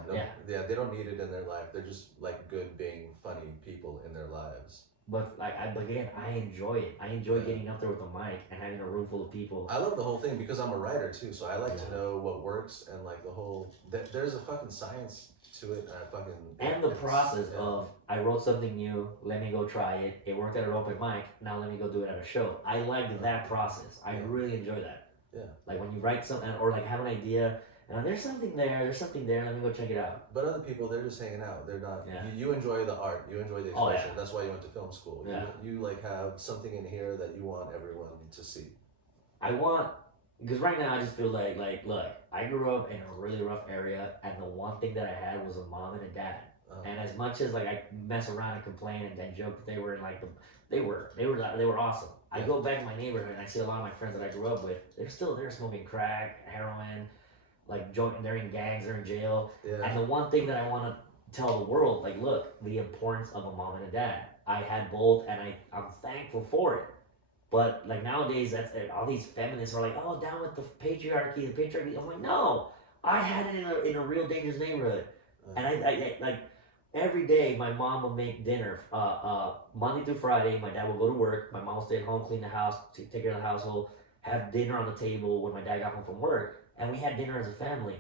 They don't need it in their life. They're just like good being funny people in their lives. But again, I enjoy it. I enjoy getting up there with a mic and having a room full of people. I love the whole thing because I'm a writer too, so I like to know what works, and like the whole there's a fucking science to it, and the process of I wrote something new, let me go try it. It worked at an open mic. Now let me go do it at a show. I like that process. I really enjoy that. Yeah. Like when you write something or like have an idea. And there's something there, let me go check it out. But other people, they're just hanging out. They're not, you enjoy the art, you enjoy the expression. That's why you went to film school. Yeah. You like have something in here that you want everyone to see. Because right now I just feel like, look, I grew up in a really rough area, and the one thing that I had was a mom and a dad. And as much as like I mess around and complain and joke that they were in like they were awesome. I go back to my neighborhood and I see a lot of my friends that I grew up with. They're still there smoking crack, heroin, like joking. They're in gangs, they're in jail. Yeah. And the one thing that I want to tell the world, like, look, the importance of a mom and a dad. I had both, and I'm thankful for it. But like nowadays, that's all these feminists are like, oh, down with the patriarchy. I'm like, no, I had it in a real dangerous neighborhood, and I like every day my mom would make dinner, Monday through Friday. My dad would go to work. My mom would stay at home, clean the house, take care of the household, have dinner on the table when my dad got home from work, and we had dinner as a family.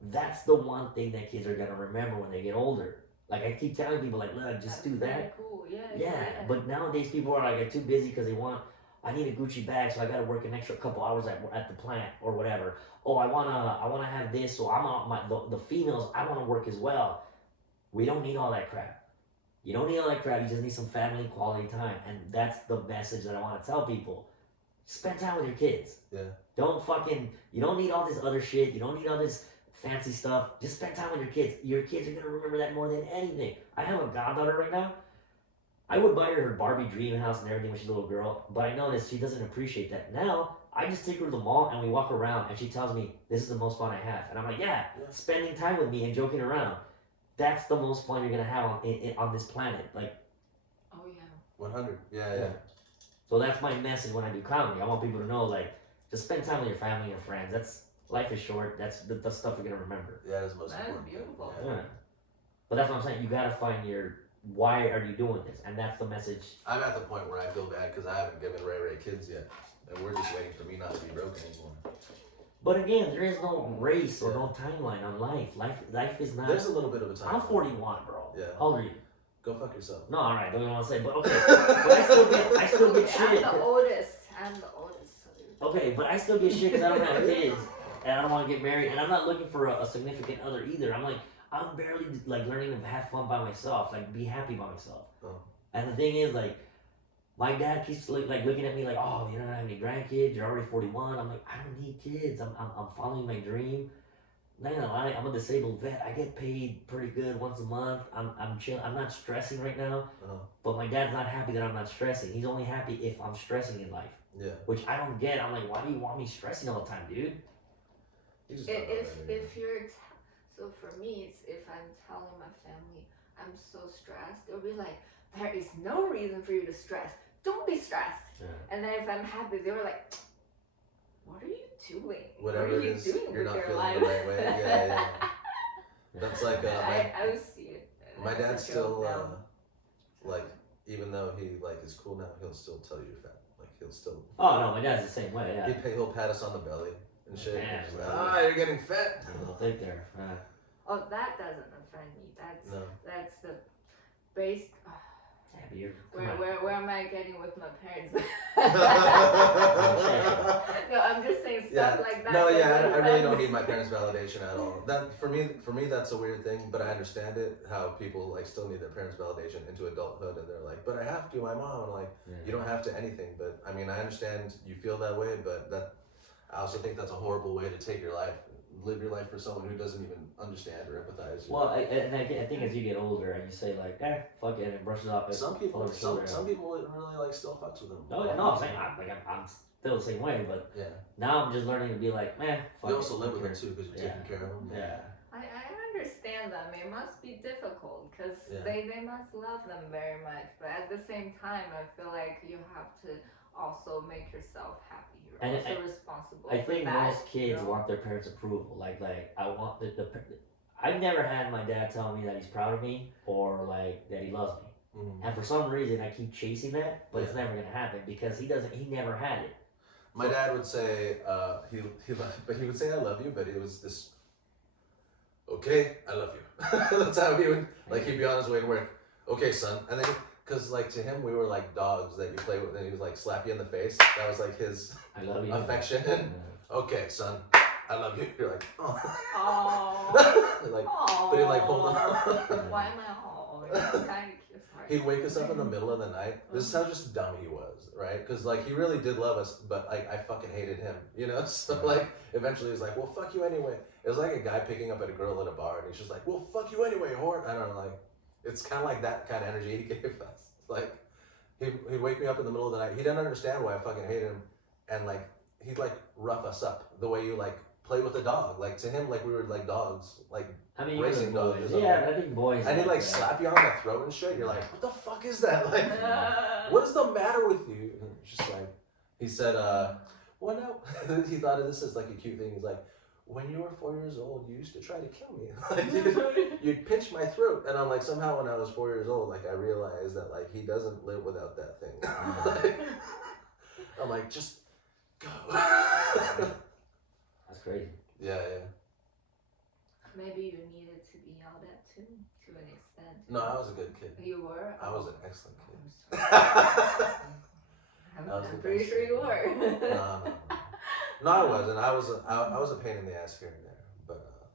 That's the one thing that kids are gonna remember when they get older. Like I keep telling people, like, look, just do that. Cool. Yeah. But nowadays people are like too busy because they want. I need a Gucci bag, so I gotta work an extra couple hours at the plant or whatever. Oh, I wanna have this, so I'm on the females. I wanna work as well. We don't need all that crap. You don't need all that crap. You just need some family quality time, and that's the message that I want to tell people. Spend time with your kids. Yeah. Don't fucking. You don't need all this other shit. You don't need all this fancy stuff. Just spend time with your kids. Your kids are gonna remember that more than anything. I have a goddaughter right now. I would buy her Barbie dream house and everything when she's a little girl, but I noticed she doesn't appreciate that. Now, I just take her to the mall and we walk around and she tells me, this is the most fun I have. And I'm like, yeah, spending time with me and joking around. That's the most fun you're going to have on this planet. Like, Oh yeah. 100. Yeah. So that's my message when I do comedy. I want people to know, like, just spend time with your family and your friends. Life is short. That's the stuff you're going to remember. Yeah, that's the most That is important. beautiful. Yeah. Yeah. But that's what I'm saying. You got to find why are you doing this? And that's the message. I'm at the point where I feel bad because I haven't given Ray kids yet. And we're just waiting for me not to be broke anymore. But again, there is no race or no timeline on life. Life is not. There's a little bit of a time. I'm 41, bro. Yeah. How old are you? Go fuck yourself. No, all right. Don't even want to say. But okay. But I still get shit. I'm the oldest. So Okay, but I still get shit because I don't have kids and I don't want to get married and I'm not looking for a significant other either. I'm barely like learning to have fun by myself, like be happy by myself. Oh. And the thing is, like, my dad keeps like looking at me like, oh, you don't have any grandkids. You're already 41. I'm like, I don't need kids. I'm following my dream. Not gonna lie, I'm a disabled vet. I get paid pretty good once a month. I'm chill. I'm not stressing right now. But my dad's not happy that I'm not stressing. He's only happy if I'm stressing in life. Yeah. Which I don't get. I'm like, why do you want me stressing all the time, dude? if you're so for me, it's if I'm telling my family I'm so stressed, they'll be like, there is no reason for you to stress. Don't be stressed. Yeah. And then if I'm happy, they were like, what are you doing? Whatever what are it you is, doing you're with not your feeling life? the right way. Yeah. That's like I would see it. my That's dad's a joke still now. like, even though he like is cool now, he'll still tell you you're fat. Like he'll still. Oh no, my dad's the same way. Yeah. He'll pat us on the belly and shit. Yeah, He's right. like, you're getting fat. I'll take there. Oh, that doesn't offend me. That's the base. Yeah, but you're, Where am I getting with my parents? Oh, No, I'm just saying stuff like that. No, yeah, doesn't I really offend don't me. need my parents' validation at all. That for me, that's a weird thing, but I understand it. How people like still need their parents' validation into adulthood, and they're like, "But I have to, my mom." And like, you don't have to anything. But I mean, I understand you feel that way, but I also think that's a horrible way to take your life. Live your life for someone who doesn't even understand or empathize. Well, I think as you get older and you say like, fuck it, and brushes off. Some people really like still fucks with them. No, yeah, no, I'm saying I'm still the same way, but yeah. Now I'm just learning to be like, fuck You it, also live with okay. them too because you're taking care of them. Yeah. I understand them. It must be difficult because Yeah. they must love them very much. But at the same time, I feel like you have to also make yourself happy. You're And also responsible. I think for that, most kids you know? want their parents' approval. Like I want I've never had my dad tell me that he's proud of me or like that he loves me. Mm-hmm. And for some reason, I keep chasing that, but it's never gonna happen because he never had it. My dad would say, he would say I love you, but it was this, okay, I love you. That's how he would, like, he'd be on his way to work, okay, son. And then, because, like, to him, we were like dogs that you play with, and he was like, slap you in the face. That was like his I love you. affection. Okay, son, I love you. You're like, oh. Aww. Like, Aww. but he'd like hold on. Why am I all? It's kind of cute. Sorry. He'd wake us up in the middle of the night. This is how just dumb he was, right? Because like he really did love us, but like I fucking hated him, you know. So like eventually he was like, "Well, fuck you anyway." It was like a guy picking up at a girl at a bar, and he's just like, "Well, fuck you anyway, whore." I don't know, like it's kind of like that kind of energy he gave us. Like he'd wake me up in the middle of the night. He didn't understand why I fucking hated him, and like he'd like rough us up the way you like play with a dog. Like to him, like we were like dogs, like. I mean, Racing boys. dogs. Yeah, but I think boys. And he'd like slap you on the throat and shit. You're like, what the fuck is that? Like, what is the matter with you? And it's just like, he said, well, no. He thought of this as like a cute thing. He's like, when you were 4 years old, you used to try to kill me. Like, you'd pinch my throat. And I'm like, somehow when I was 4 years old, like I realized that like he doesn't live without that thing. Like, I'm like, just go. That's crazy. Yeah. Maybe you needed to be yelled at too, to an extent. No, I was a good kid. You were? I was an excellent I'm kid. sorry. I'm pretty sure you were. No, I wasn't. I was a pain in the ass here and there, but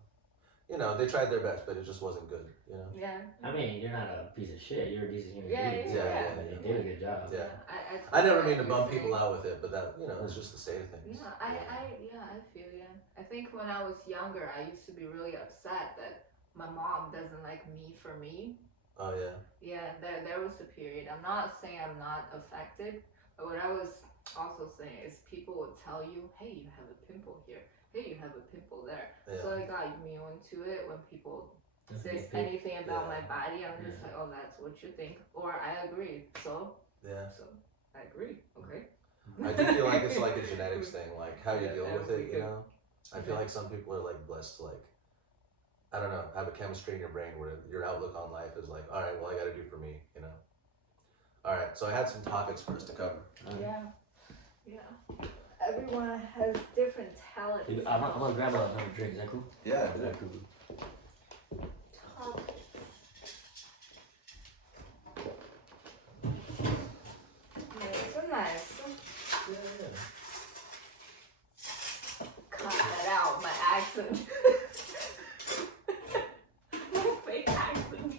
you know, they tried their best, but it just wasn't good. You know. Yeah. I mean, you're not a piece of shit. You're a decent human Yeah, being. yeah. I mean, they did a good job. Yeah. I I never mean to totally bum people understand. out with it, but that, you know, it's just the state of things. Yeah, I feel you. I think when I was younger, I used to be really upset that my mom doesn't like me for me. Oh yeah. Yeah, there was a period. I'm not saying I'm not affected, but what I was also saying is people would tell you, hey, you have a pimple here. Hey, you have a pimple there. Yeah. So I got immune to it when people That's say a big- anything about Yeah. my body. I'm just like, oh, that's what you think. Or I agree. So Yeah. I agree. Okay. I do feel like it's like a genetics thing, like how you Yeah, deal that with would it, be you good. know? I feel like some people are like blessed to like, I don't know, have a chemistry in your brain where your outlook on life is like, all right, well, I gotta do for me, you know? All right, so I had some topics for us to cover. Yeah. Yeah. Everyone has different talents. Dude, I'm gonna grab another drink. Is that cool? Yeah, Is that cool? Yeah, so nice. yeah. Cut that out, my accent. My fake accent.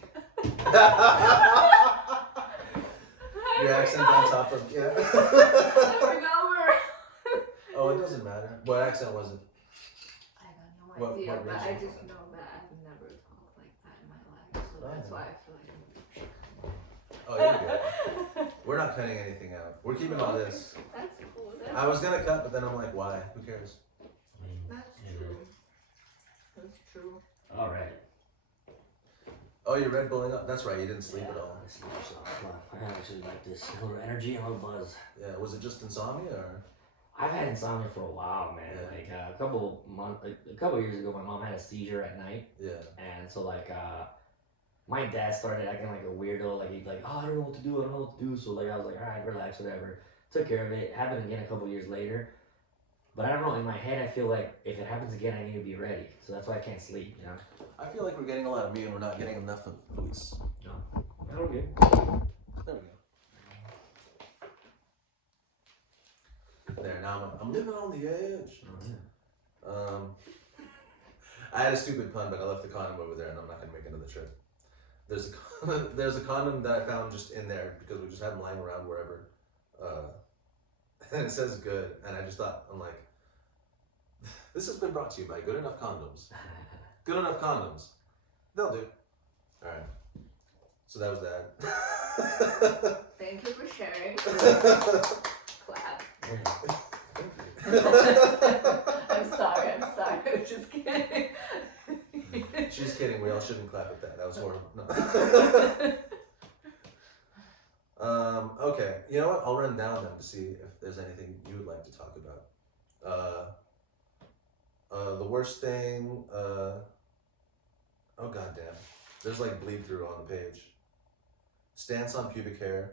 Your accent on top of, yeah. I forgot where. Oh, it doesn't matter. What accent was it? I got no What idea, but I region? just know that I've never talked like that in my life, so that's why I feel like Oh, you're good. We're not cutting anything out. We're keeping all this. That's cool. I was gonna cut, but then I'm like, why? Who cares? That's true. That's true. All right. Oh, you're Red Bulling up. That's right. You didn't sleep at all. I sleep, so I actually like this. A little energy, a little buzz. Yeah. Was it just insomnia or? I've had insomnia for a while, man. Yeah. Like a couple years ago, my mom had a seizure at night, Yeah. and so like my dad started acting like a weirdo. Like he'd like, oh, I don't know what to do. I don't know what to do. So like I was like, all right, relax, whatever. Took care of it. Happened again a couple years later. But I don't know. In my head, I feel like if it happens again, I need to be ready. So that's why I can't sleep. You know. I feel like we're getting a lot of me and we're not getting enough of Luis. Oh, good. There we go. There, now I'm living on the edge. Oh, I had a stupid pun, but I left the condom over there and I'm not going to make another trip. There's a condom that I found just in there because we just had them lying around wherever. And it says good, and I just thought, I'm like, this has been brought to you by Good Enough Condoms. Good Enough Condoms. They'll do. Alright. So that was that. Thank you for sharing. Clap. I'm sorry. I'm just kidding. She's kidding. We all shouldn't clap at that. That was horrible. No. Okay. You know what? I'll run down them to see if there's anything you would like to talk about. The worst thing. Oh goddamn. There's like bleed through on the page. Stance on pubic hair.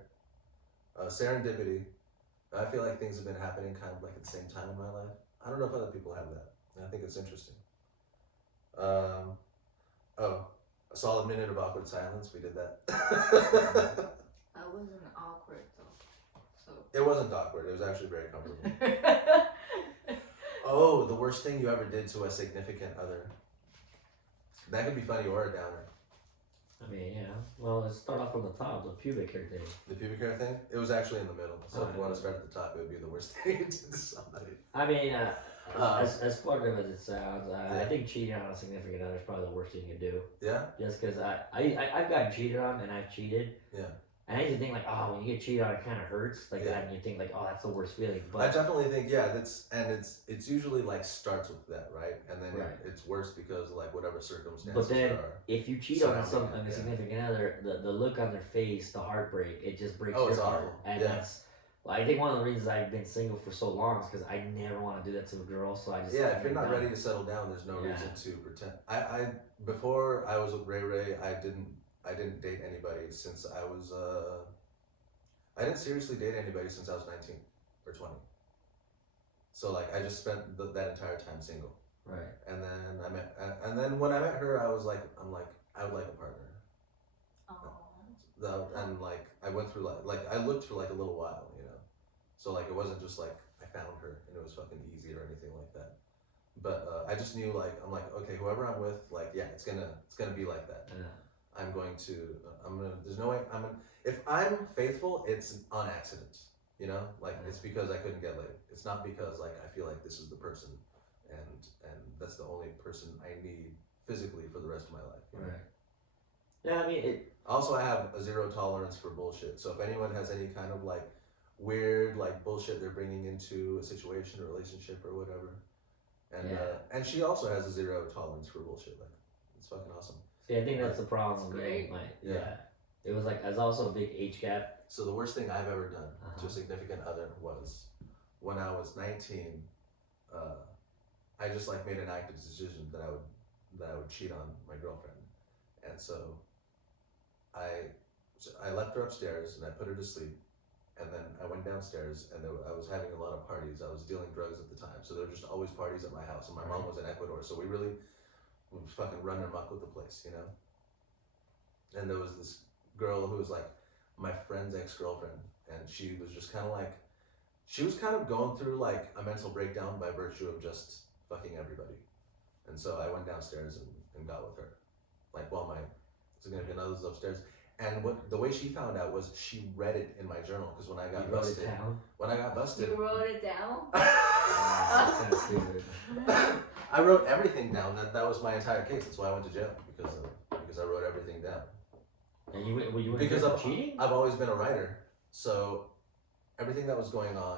Serendipity. I feel like things have been happening kind of like at the same time in my life. I don't know if other people have that. I think it's interesting. Oh, a solid minute of awkward silence. We did that. I wasn't awkward though. So. It wasn't awkward. It was actually very comfortable. Oh, the worst thing you ever did to a significant other. That could be funny or a downer. I mean, yeah. Well, let's start off from the top. The pubic hair thing. The pubic hair thing? It was actually in the middle. So if Okay. you want to start at the top, it would be the worst thing you did to somebody. I mean, as fucked up as it sounds, I Yeah. think cheating on a significant other is probably the worst thing you can do. Yeah? Just because I've gotten cheated on and I've cheated. Yeah. And I used to think like, oh, when you get cheated on, it kind of hurts like Yeah. that, and you think like, oh, that's the worst feeling. I But definitely think, yeah, it's usually like starts with that, right? And then Right. it's worse because like whatever circumstances but then are. if you cheat on surrounding it, a yeah. significant other, the look on their face, the heartbreak, it just breaks Oh, your it's heart. awful. And Yeah. that's. Well, I think one of the reasons I've been single for so long is because I never want to do that to a girl. So I just Yeah, if you're not ready to settle down, there's no Yeah. reason to pretend. I before I was with Ray, I didn't date anybody since I was I didn't seriously date anybody since I was 19 or 20. So like I just spent that entire time single. Right. And then when I met her, I was like, I would like a partner. Oh. And like I went through like I looked for like a little while, you know. So like it wasn't just like I found her and it was fucking easy or anything like that. But I just knew like I'm like okay, whoever I'm with, like yeah, it's gonna be like that. Yeah. I'm going to there's no way if I'm faithful, it's on accident. You know, like it's because I couldn't get laid. It's not because like I feel like this is the person, and that's the only person I need physically for the rest of my life. You know? Right. Yeah, I mean it. Also, I have a zero tolerance for bullshit. So if anyone has any kind of like weird like bullshit they're bringing into a situation or relationship or whatever, and she also has a zero tolerance for bullshit. Like it's fucking awesome. See, I think that's the problem. That's great. Yeah. It was like there's also a big age gap. So the worst thing I've ever done to a significant other was when I was 19. I just like made an active decision that I would cheat on my girlfriend, and so I left her upstairs and I put her to sleep, and then I went downstairs and I was having a lot of parties. I was dealing drugs at the time, so there were just always parties at my house. And my mom was in Ecuador, so we really was fucking running amok with the place, you know. And there was this girl who was like my friend's ex-girlfriend, and she was just kind of like, she was kind of going through like a mental breakdown by virtue of just fucking everybody. And so I went downstairs and got with her, like while my significant other was upstairs. And the way she found out was she read it in my journal, because when I got busted, You wrote it down? That's kind of stupid. I wrote everything down. That was my entire case. That's why I went to jail, because I wrote everything down. And you went Because for cheating? I've always been a writer, so everything that was going on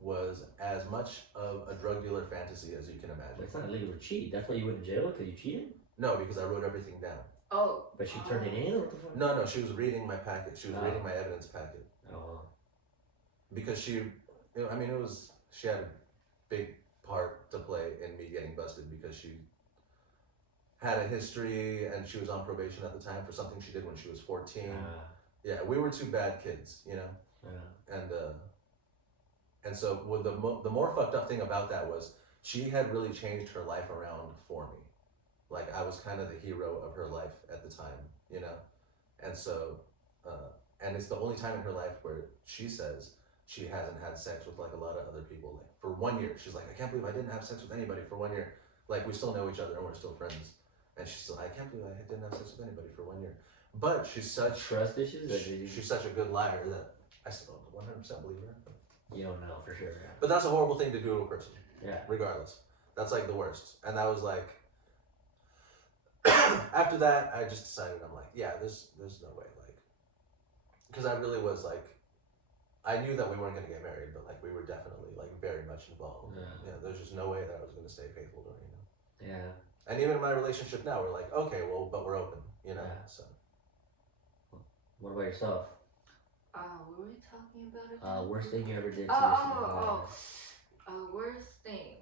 was as much of a drug dealer fantasy as you can imagine. But it's not illegal to cheat. That's why you went to jail, because you cheated? No, because I wrote everything down. Oh. But she turned it in? Or what the fuck? No, she was reading my packet. She was reading my evidence packet. Oh. Because she had a big part to play in me getting busted, because she had a history and she was on probation at the time for something she did when she was 14. Yeah, we were two bad kids, you know? Yeah. And so the more fucked up thing about that was she had really changed her life around for me. Like I was kind of the hero of her life at the time, you know? And so, and it's the only time in her life where she says she hasn't had sex with like a lot of other people. Like for 1 year, she's like, I can't believe I didn't have sex with anybody for 1 year. Like we still know each other and we're still friends. And she's still, I can't believe I didn't have sex with anybody for 1 year. But she's such trust issues. She's such a good liar that I still don't 100% believe her. You don't know for sure. Yeah. But that's a horrible thing to do to a person. Yeah. Regardless, that's like the worst. And that was like, after that, I just decided, I'm like, yeah, there's no way, like, because I really was like, I knew that we weren't gonna get married, but like we were definitely like very much involved. Yeah. There's just no way that I was gonna stay faithful to her, you know. Yeah. And even in my relationship now, we're like, okay, well, but we're open, you know. Yeah. So. What about yourself? What were we talking about again? Worst thing you ever did to worst thing.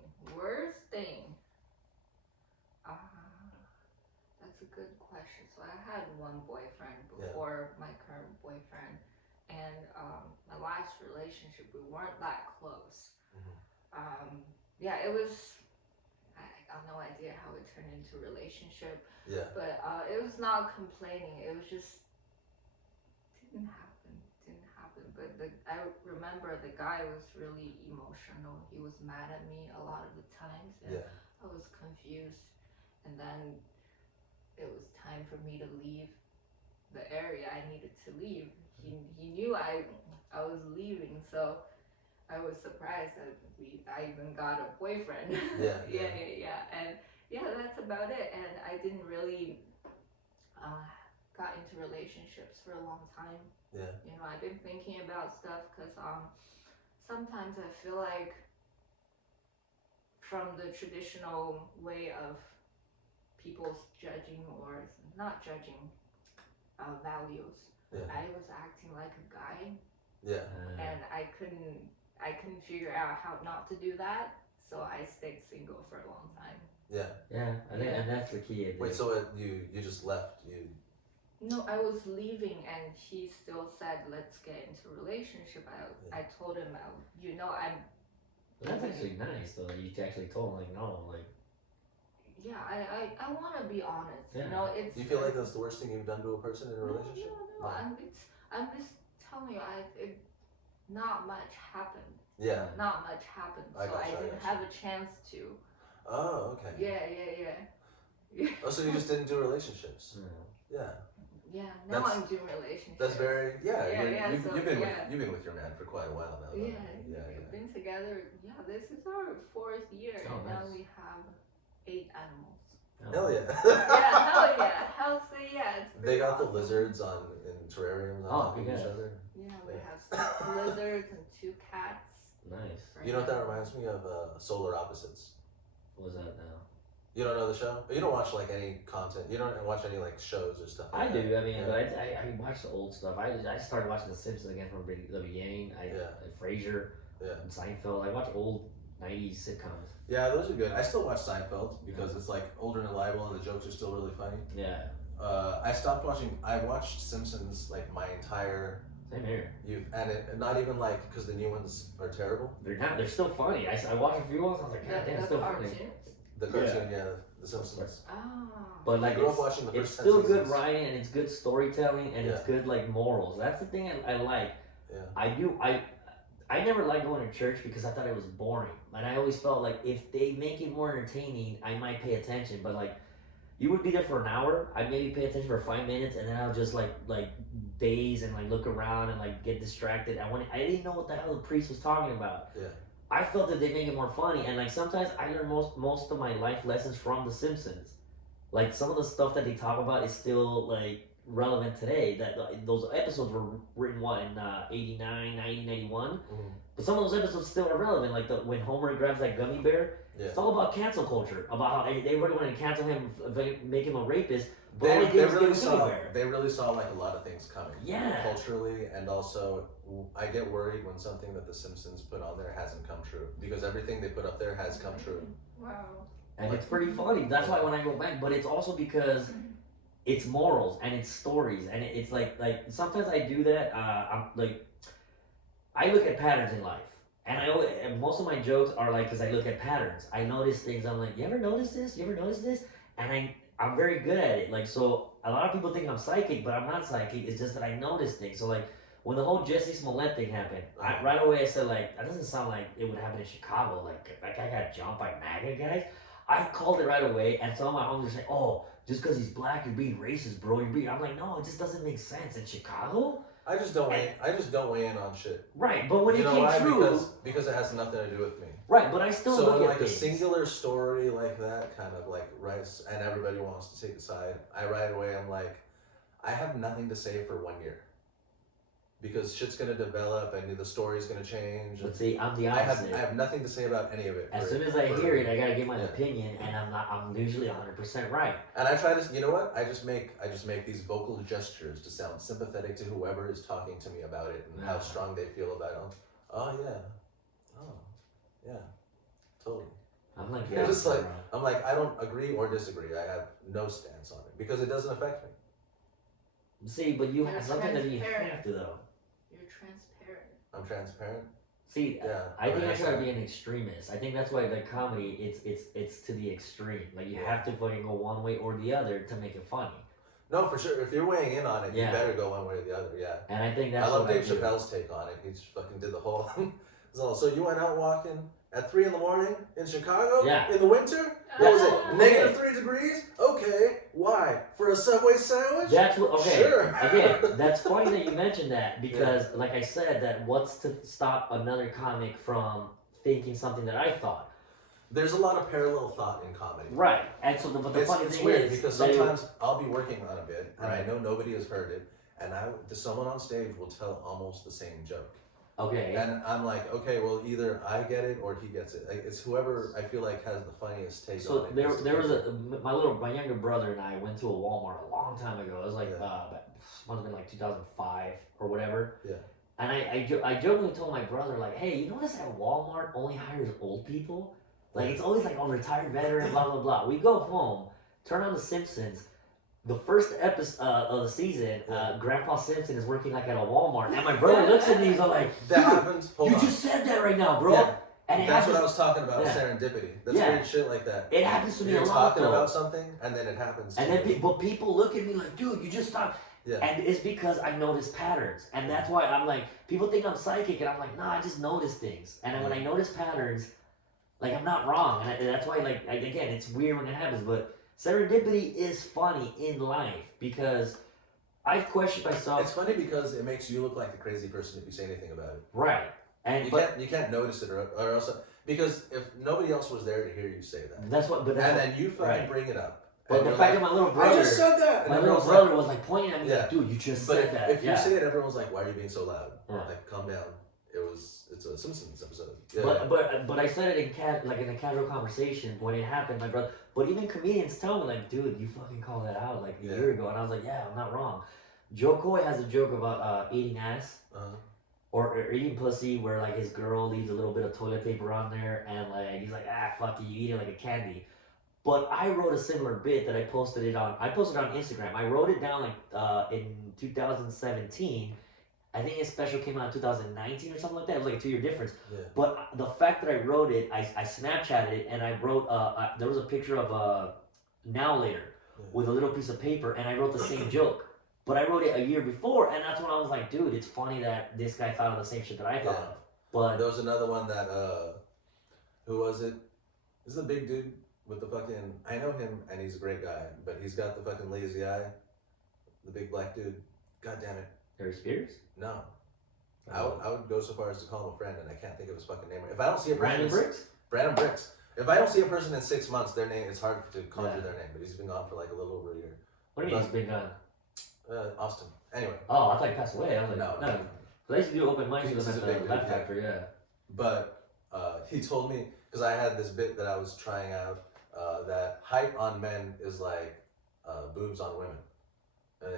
That's a good question. So I had one boyfriend before my current boyfriend, and my last relationship, we weren't that close. It was, I got no idea how it turned into a relationship. Yeah. But it was not complaining. It was just didn't happen. But I remember the guy was really emotional. He was mad at me a lot of the times, and I was confused. And then it was time for me to leave the area I needed to leave. He knew I was leaving, so I was surprised that I even got a boyfriend. Yeah. And that's about it. And I didn't really got into relationships for a long time. Yeah. You know, I've been thinking about stuff because sometimes I feel like from the traditional way of people's judging or not judging values, I was acting like a guy. Yeah. And I couldn't figure out how not to do that, so I stayed single for a long time. Yeah. Yeah, I think, and that's the key. Wait, so you just left? No, I was leaving, and he still said, "Let's get into a relationship." I told him, I'm. That's actually nice, though. That you actually told him, like, no, like. Yeah, I want to be honest. Yeah. You know, it's. Do you feel like that's the worst thing you've done to a person in a relationship? No. I'm just telling you, not much happened. Yeah. Not much happened, so I didn't have a chance to. Oh, okay. Yeah. Oh, so you just didn't do relationships? Yeah. Yeah, now I'm doing relationships. That's very you've been with your man for quite a while now. Yeah, we've been together. Yeah, this is our 4th year, and now we have 8 animals. Hell yeah. Yeah, hell yeah, healthy. Yeah, it's they got awesome. the lizards in terrariums on top of each other. Yeah, we have 6 lizards and 2 cats. Nice. You know what that reminds me of? Solar Opposites. What was that now? You don't know the show? You don't watch like any content. You don't watch any like shows or stuff. Like I do. I mean, yeah. but I watch the old stuff. I started watching The Simpsons again from the beginning. Frasier, and Seinfeld. I watch old '90s sitcoms. Yeah, those are good. I still watch Seinfeld because it's like older and reliable, and the jokes are still really funny. Yeah. I stopped watching. I watched Simpsons like my entire. Same here. And not even like because the new ones are terrible. They're not. They're still funny. I watched a few ones. I was like, God damn, it's still funny. The cartoon, The Simpsons. But like, I grew up watching the first it's still 10 good seasons. writing and it's good storytelling and it's good like morals. That's the thing I like. Yeah. I never liked going to church because I thought it was boring, and I always felt like if they make it more entertaining, I might pay attention. But like, you would be there for an hour, I'd maybe pay attention for 5 minutes, and then I'll just like daze and like look around and like get distracted. I didn't know what the hell the priest was talking about. Yeah. I felt that they make it more funny, and like sometimes I learn most of my life lessons from The Simpsons. Like some of the stuff that they talk about is still like relevant today. That those episodes were written in 89, 90, 91. Mm-hmm. But some of those episodes still are relevant. Like when Homer grabs that gummy bear. Yeah. It's all about cancel culture. About how they really wanted to cancel him, make him a rapist. They really saw like a lot of things coming. Yeah. Culturally, and also I get worried when something that The Simpsons put on there hasn't come true, because everything they put up there has come true. Wow. And it's pretty funny. That's why when I go back, but it's also because it's morals and it's stories, and it's like sometimes I do that. I look at patterns in life, and most of my jokes are like because I look at patterns. I notice things. I'm like, you ever notice this? You ever notice this? And I'm very good at it. Like, so a lot of people think I'm psychic, but I'm not psychic. It's just that I notice things. So like when the whole Jesse Smollett thing happened, right away I said like, that doesn't sound like it would happen in Chicago. Like that guy got jumped by MAGA guys. I called it right away, and some of my homies were saying, oh, just because he's black, you're being racist, bro. I'm like, no, it just doesn't make sense. In Chicago? I just don't weigh in on shit. Right, but when it came true, because it has nothing to do with me. Right, but I still look at like things. A singular story like that, kind of like and everybody wants to take a side. I right away I'm like, I have nothing to say for 1 year, because shit's gonna develop and the story's gonna change. But see, I'm the opposite. I have nothing to say about any of it. As soon as I hear it, I gotta give my opinion, and I'm usually 100% right. And I try to, you know what? I just make these vocal gestures to sound sympathetic to whoever is talking to me about it and how strong they feel about it. Oh yeah, totally. I'm like, I'm like, I don't agree or disagree. I have no stance on it because it doesn't affect me. See, but you have something that you have to though. You're transparent. I'm transparent. See, I think I try to be an extremist. I think that's why the comedy, it's to the extreme. Like you have to fucking go one way or the other to make it funny. No, for sure. If you're weighing in on it, you better go one way or the other. Yeah. And I think that's. I love Dave Chappelle's take on it. He just fucking did the whole. So you went out walking at 3 a.m. in Chicago in the winter? What was it? Negative 3 degrees? Okay. Why? For a Subway sandwich? That's what. Okay. Sure. Again, that's funny that you mentioned that because, like I said, that what's to stop another comic from thinking something that I thought. There's a lot of parallel thought in comedy. Right. And so, but the funny thing weird is, because sometimes I'll be working on a bit and I know nobody has heard it, and someone on stage will tell almost the same joke. Okay. And I'm like, okay, well, either I get it or he gets it. It's whoever I feel like has the funniest take on it. So there was my younger brother and I went to a Walmart a long time ago. It was like must have been like 2005 or whatever. Yeah. And I jokingly told my brother like, hey, you notice that Walmart only hires old people? Like it's always like a retired veteran, blah blah blah. We go home, turn on The Simpsons. The first episode of the season, Grandpa Simpson is working like at a Walmart, and my brother looks at me. He's like, "That happens." You just said that right now, bro." Yeah. And that's what I was talking about. Serendipity. That's weird shit like that. It happens to me a lot. You're talking about something, and then it happens. And then, but people look at me like, "Dude, you just stopped." Yeah. And it's because I notice patterns. And that's why I'm like, people think I'm psychic, and I'm like, nah, I just notice things. And then when I notice patterns, like, I'm not wrong. And that's why, like, again, it's weird when it happens, but serendipity is funny in life because I've questioned myself. It's funny because it makes you look like the crazy person if you say anything about it. Right. And you can't notice it or else, because if nobody else was there to hear you say that, that's what. But that's and what, then you fucking bring it up. But the fact that my little brother, I just said that. And my little everyone's brother was like pointing at me, Yeah. like, dude, you just But said that. if you say it, everyone's like, "Why are you being so loud?" Yeah. Like, calm down. It's a Simpsons episode. Yeah. But I said it in a casual conversation when it happened, my brother. But even comedians tell me, like, dude, you fucking called that out like a year ago, and I was like, yeah, I'm not wrong. Joe Coy has a joke about eating ass. Or eating pussy, where like his girl leaves a little bit of toilet paper on there, and like he's like, fuck you eat it like a candy. But I wrote a similar bit that I posted on Instagram. I wrote it down like in 2017. I think his special came out in 2019 or something like that. It was like a 2-year difference. Yeah. But the fact that I wrote it, I Snapchatted it, and I wrote there was a picture of Now Later with a little piece of paper, and I wrote the same joke. But I wrote it a year before, and that's when I was like, dude, it's funny that this guy thought of the same shit that I thought of. But there was another one that who was it? This is the big dude with the fucking. I know him, and he's a great guy, but he's got the fucking lazy eye. The big black dude. God damn it. Harry Spears? No. I would go so far as to call him a friend, and I can't think of his fucking name. If I don't see a Brandon Bricks? Brandon Bricks. If I don't see a person in 6 months, their name, it's hard to conjure their name, but he's been gone for like a little over a year. What do you mean he's been gone? Austin. Anyway. Oh, I thought he passed away. I was like, no. No. I used to do open mics with him at the Laugh Factory, yeah. But he told me, because I had this bit that I was trying out, that height on men is like boobs on women,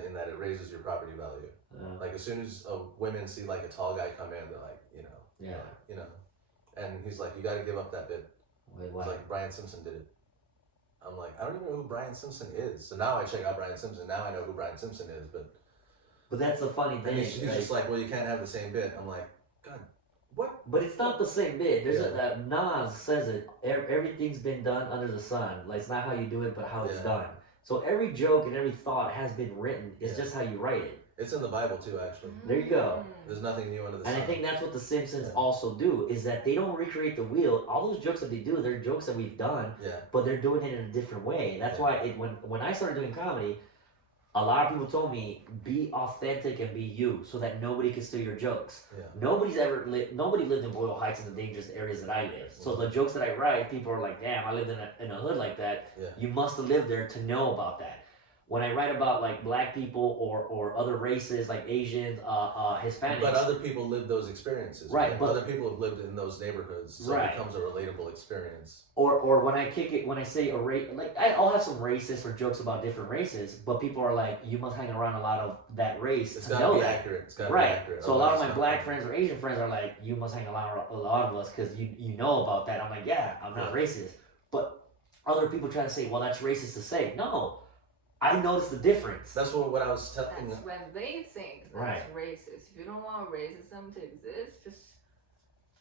in that it raises your property value. Like as soon as women see like a tall guy come in, they're like, you know. And he's like, you got to give up that bit. Wait, it's like Brian Simpson did it. I'm like, I don't even know who Brian Simpson is. So now I check out Brian Simpson. Now I know who Brian Simpson is, But that's the funny thing. He's just like, well, you can't have the same bit. I'm like, God, what? But it's not the same bit. There's Nas says it. Everything's been done under the sun. Like, it's not how you do it, but how it's done. So every joke and every thought has been written. It's just how you write it. It's in the Bible too, actually. There you go. There's nothing new under the sun. And I think that's what the Simpsons also do, is that they don't recreate the wheel. All those jokes that they do, they're jokes that we've done, but they're doing it in a different way. That's why when I started doing comedy, a lot of people told me, be authentic and be you, so that nobody can steal your jokes. Nobody lived in Boyle Heights in the dangerous areas that I live. So the jokes that I write, people are like, damn, I lived in a hood like that. You must have lived there to know about that. When I write about like black people or other races like Asians, Hispanics. But other people live those experiences. Right. But other people have lived in those neighborhoods, so it becomes a relatable experience. Or when I kick it, when I say a race, like I'll have some racist or jokes about different races, but people are like, you must hang around a lot of that race It's to gotta know be that. accurate. It's gotta right. be accurate. So a lot of my black friends or Asian friends are like, you must hang around a lot of us because you know about that. I'm like, yeah, I'm not racist. But other people try to say, well, that's racist to say. No. I noticed the difference. That's what I was telling. That's when they think that's racist. If you don't want racism to exist, just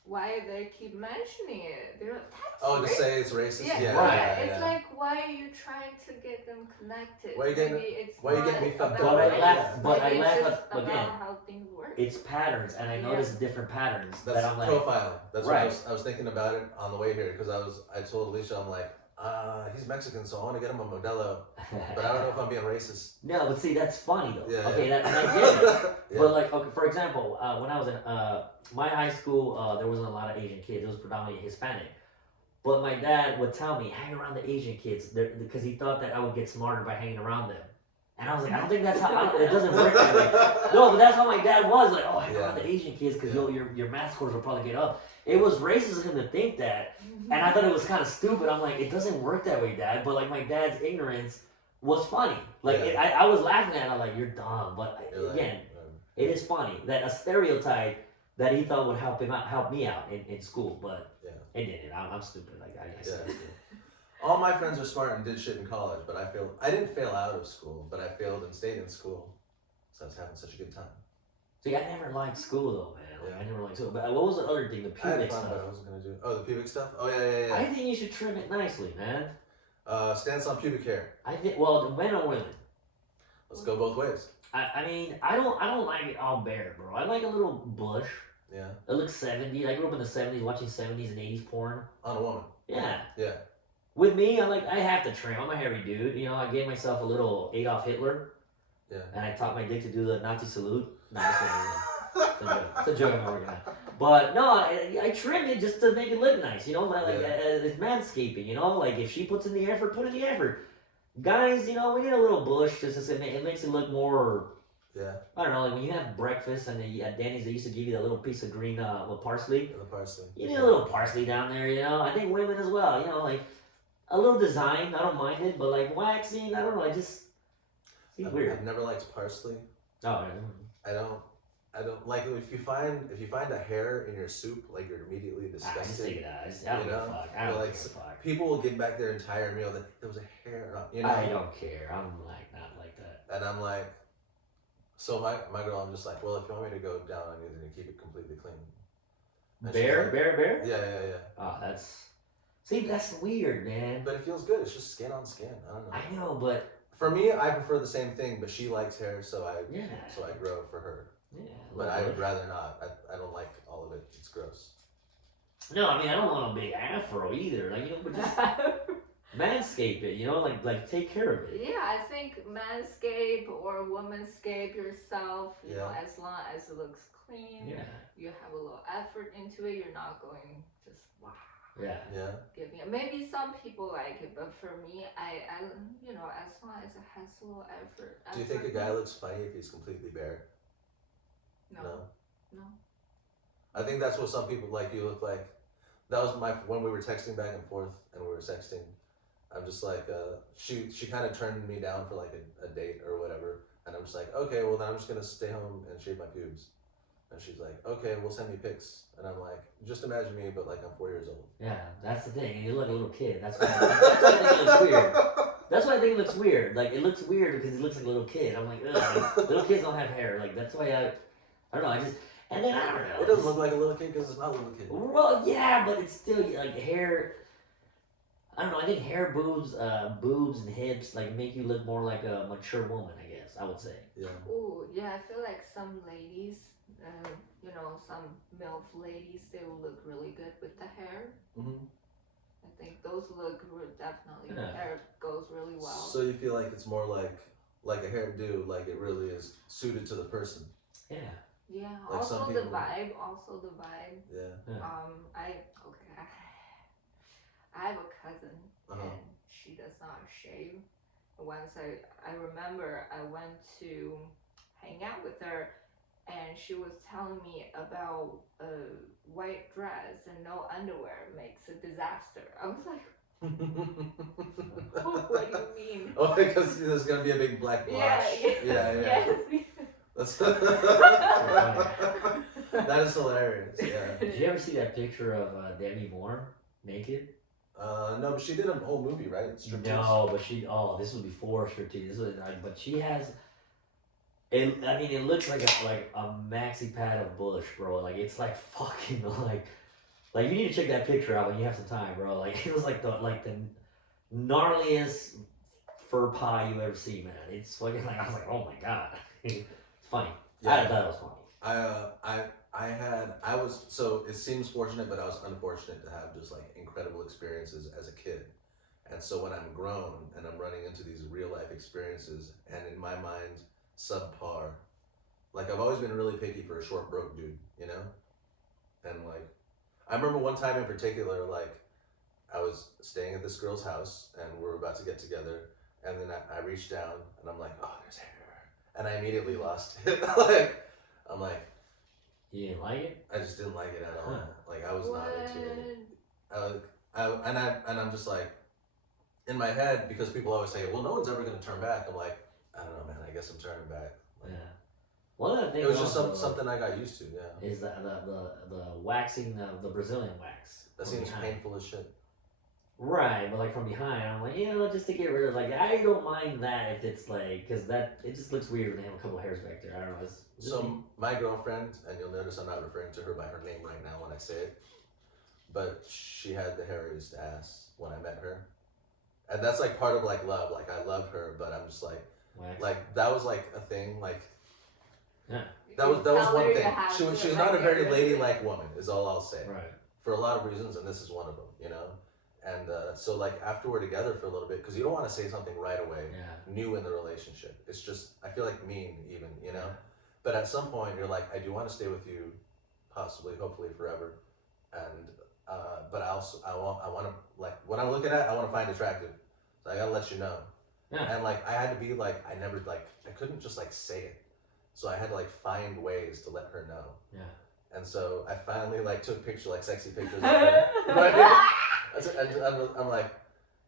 why they keep mentioning it? They're like, that's to say it's racist. It's like, why are you trying to get them connected? Why you getting me fucked up? But I laugh about again. how things work. It's patterns, and I noticed different patterns. That's that I'm like, profiling. That's what I was thinking about it on the way here, because I told Alicia, I'm like, he's Mexican, so I want to get him a Modelo, but I don't know if I'm being racist. No, but see, that's funny though. Yeah, okay, and I get it. But like, okay, for example, when I was in my high school, there wasn't a lot of Asian kids. It was predominantly Hispanic. But my dad would tell me, hang around the Asian kids, because he thought that I would get smarter by hanging around them. And I was like, I don't think that's how, it doesn't work that way. No, but that's how my dad was. Like, hang around the Asian kids, because your math scores will probably get up. It was racist of him to think that. And I thought it was kind of stupid. I'm like, it doesn't work that way, Dad. But like, my dad's ignorance was funny. Like, I was laughing at it. I'm like, you're dumb. But again, it is funny that a stereotype that he thought would help me out in school. But it didn't. I'm stupid. Like I said. All my friends are smart and did shit in college, but I didn't fail out of school, but I failed and stayed in school. So I was having such a good time. See, I never liked school though, man. Like, I never liked school. But what was the other thing? The pubic stuff. What I was gonna do. Oh, the pubic stuff. Oh yeah. I think you should trim it nicely, man. Stance on pubic hair. I think. Well, men or women. Let's go both ways. I mean, I don't like it all bare, bro. I like a little bush. Yeah. It looks 70s. I grew up in the 70s watching 70s and 80s porn. On a woman. Yeah. Yeah. With me, I have to trim. I'm a hairy dude. You know, I gave myself a little Adolf Hitler. Yeah. And I taught my dick to do the Nazi salute. No, it's a joke. I'm not working on. But no, I trim it just to make it look nice. You know, it's manscaping. You know, like if she puts in the effort, put in the effort. Guys, you know, we need a little bush just to it makes it look more. Yeah. I don't know, like when you have breakfast and at Danny's they used to give you that little piece of green with parsley. The parsley. You need a little parsley down there, you know. I think women as well, you know, like a little design. I don't mind it, but like waxing, I don't know. I just seems weird. I've never liked parsley. Oh, I don't like if you find a hair in your soup, like you're immediately disgusted. just take it out. I don't give a fuck. I don't like, give a fuck. People will get back their entire meal that there was a hair on, you know. I don't care. I'm like not like that. And I'm like, so my girl, I'm just like, well, if you want me to go down on you, then you keep it completely clean. And Bear? Yeah. Oh, that's weird, man. But it feels good. It's just skin on skin. I don't know. I know, but for me, I prefer the same thing. But she likes hair, so I grow for her. Yeah. But I would rather not. I don't like all of it. It's gross. No, I mean I don't want a big afro either. Like, you know, but just manscape it. You know, like take care of it. Yeah, I think manscape or womanscape yourself. You know, as long as it looks clean. Yeah. You have a little effort into it. You're not going just wow. Yeah. Giving it. Maybe some people like it, but for me, I you know, as long as it has a little effort. Do you think a guy looks funny if he's completely bare? No. I think that's what some people like. You look like. That was when we were texting back and forth, and we were sexting. I'm just like, she kind of turned me down for like a date or whatever, and I'm just like, okay, well then I'm just gonna stay home and shave my pubes. And she's like, okay, well send me pics. And I'm like, just imagine me, but like I'm 4 years old. Yeah, that's the thing. And you look like a little kid. That's why I think it looks weird. That's why I think it looks weird. Like it looks weird because he looks like a little kid. I'm like, ugh, like, little kids don't have hair. Like that's why I don't know. And then I don't know. It doesn't look like a little kid because it's not a little kid. Well, yeah, but it's still like hair. I don't know. I think hair, boobs, and hips like make you look more like a mature woman. I guess I would say. Yeah. Ooh, yeah. I feel like some ladies, you know, some MILF ladies, they will look really good with the hair. Mm-hmm. I think those look definitely. Yeah. Hair goes really well. So you feel like it's more like a hairdo, like it really is suited to the person. Yeah. Yeah. Like Also some the people- vibe. Also the vibe. Yeah. I have a cousin Uh-huh. and she does not shave. Once I remember I went to hang out with her and she was telling me about a white dress and no underwear makes a disaster. I was like, oh, what do you mean? Oh, because there's gonna be a big black blotch. Yes. That's that is hilarious. Yeah. Did you ever see that picture of Demi Moore naked? No, but she did a whole movie, right? Striptease. No, but this was before Striptease. This was but she has. It looks like a maxi pad of bush, bro. Like it's like fucking like you need to check that picture out when you have some time, bro. Like it was like the gnarliest fur pie you ever see, man. It's fucking like I was like, oh my god, it's funny. Yeah. I thought it was funny. So it seems fortunate, but I was unfortunate to have just like incredible experiences as a kid. And so when I'm grown and I'm running into these real life experiences, and in my mind, subpar, like I've always been really picky for a short, broke dude, you know? And like, I remember one time in particular, like I was staying at this girl's house and we were about to get together, and then I reached down and I'm like, oh, there's hair. And I immediately lost it. I'm like, You didn't like it? I just didn't like it at all. Huh. Like I was not into it. I'm just like, in my head, because people always say, well, no one's ever gonna turn back. I'm like, I don't know, man. I guess I'm turning back. Like, Yeah. One of the things it was just also something I got used to. Yeah. is the waxing of the Brazilian wax. That from seems behind. painful as shit. Right, but like from behind, I'm like, just to get rid of, like, I don't mind that if it's like, because it just looks weird when they have a couple of hairs back there. I don't know. So my girlfriend, and you'll notice I'm not referring to her by her name right now when I say it, but she had the hairiest ass when I met her, and that's like part of like love. Like I love her, but I'm just like, Wax. Like that was like a thing. Like Yeah. that was Tell one her you thing. have She was to, not a like, very get rid of it. ladylike woman. Is all I'll say. Right. For a lot of reasons, and this is one of them. You know. And so like after we're together for a little bit, because you don't want to say something right away, Yeah. new in the relationship. It's just I feel like mean even, you know. But at some point you're like, I do want to stay with you, possibly, hopefully forever, and but I want to like what I'm looking at, I want to find attractive. So I gotta let you know. Yeah. And like I had to be like I never like I couldn't just like say it, so I had to like find ways to let her know. Yeah. And so I finally like took picture like sexy pictures of her. Right? I'm like,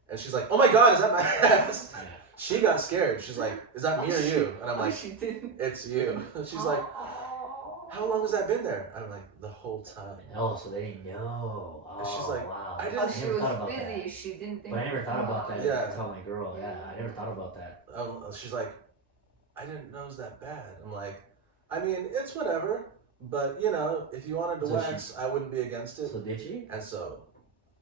and she's like, oh my god, is that my ass? Yeah. She got scared. She's like, is that me or you? And I'm like, she didn't. it's you. She's like, how long has that been there? I'm like, the whole time. Oh, so they didn't know. Oh, And she's like, wow. I Oh, didn't- she never was thought about busy. that. She didn't think. But I never thought about that. Yeah. Until my girl. Yeah, I never thought about that. She's like, I didn't know it was that bad. I'm like, I mean, it's whatever. But you know, if you wanted to So wax, I wouldn't be against it. So did she? And so,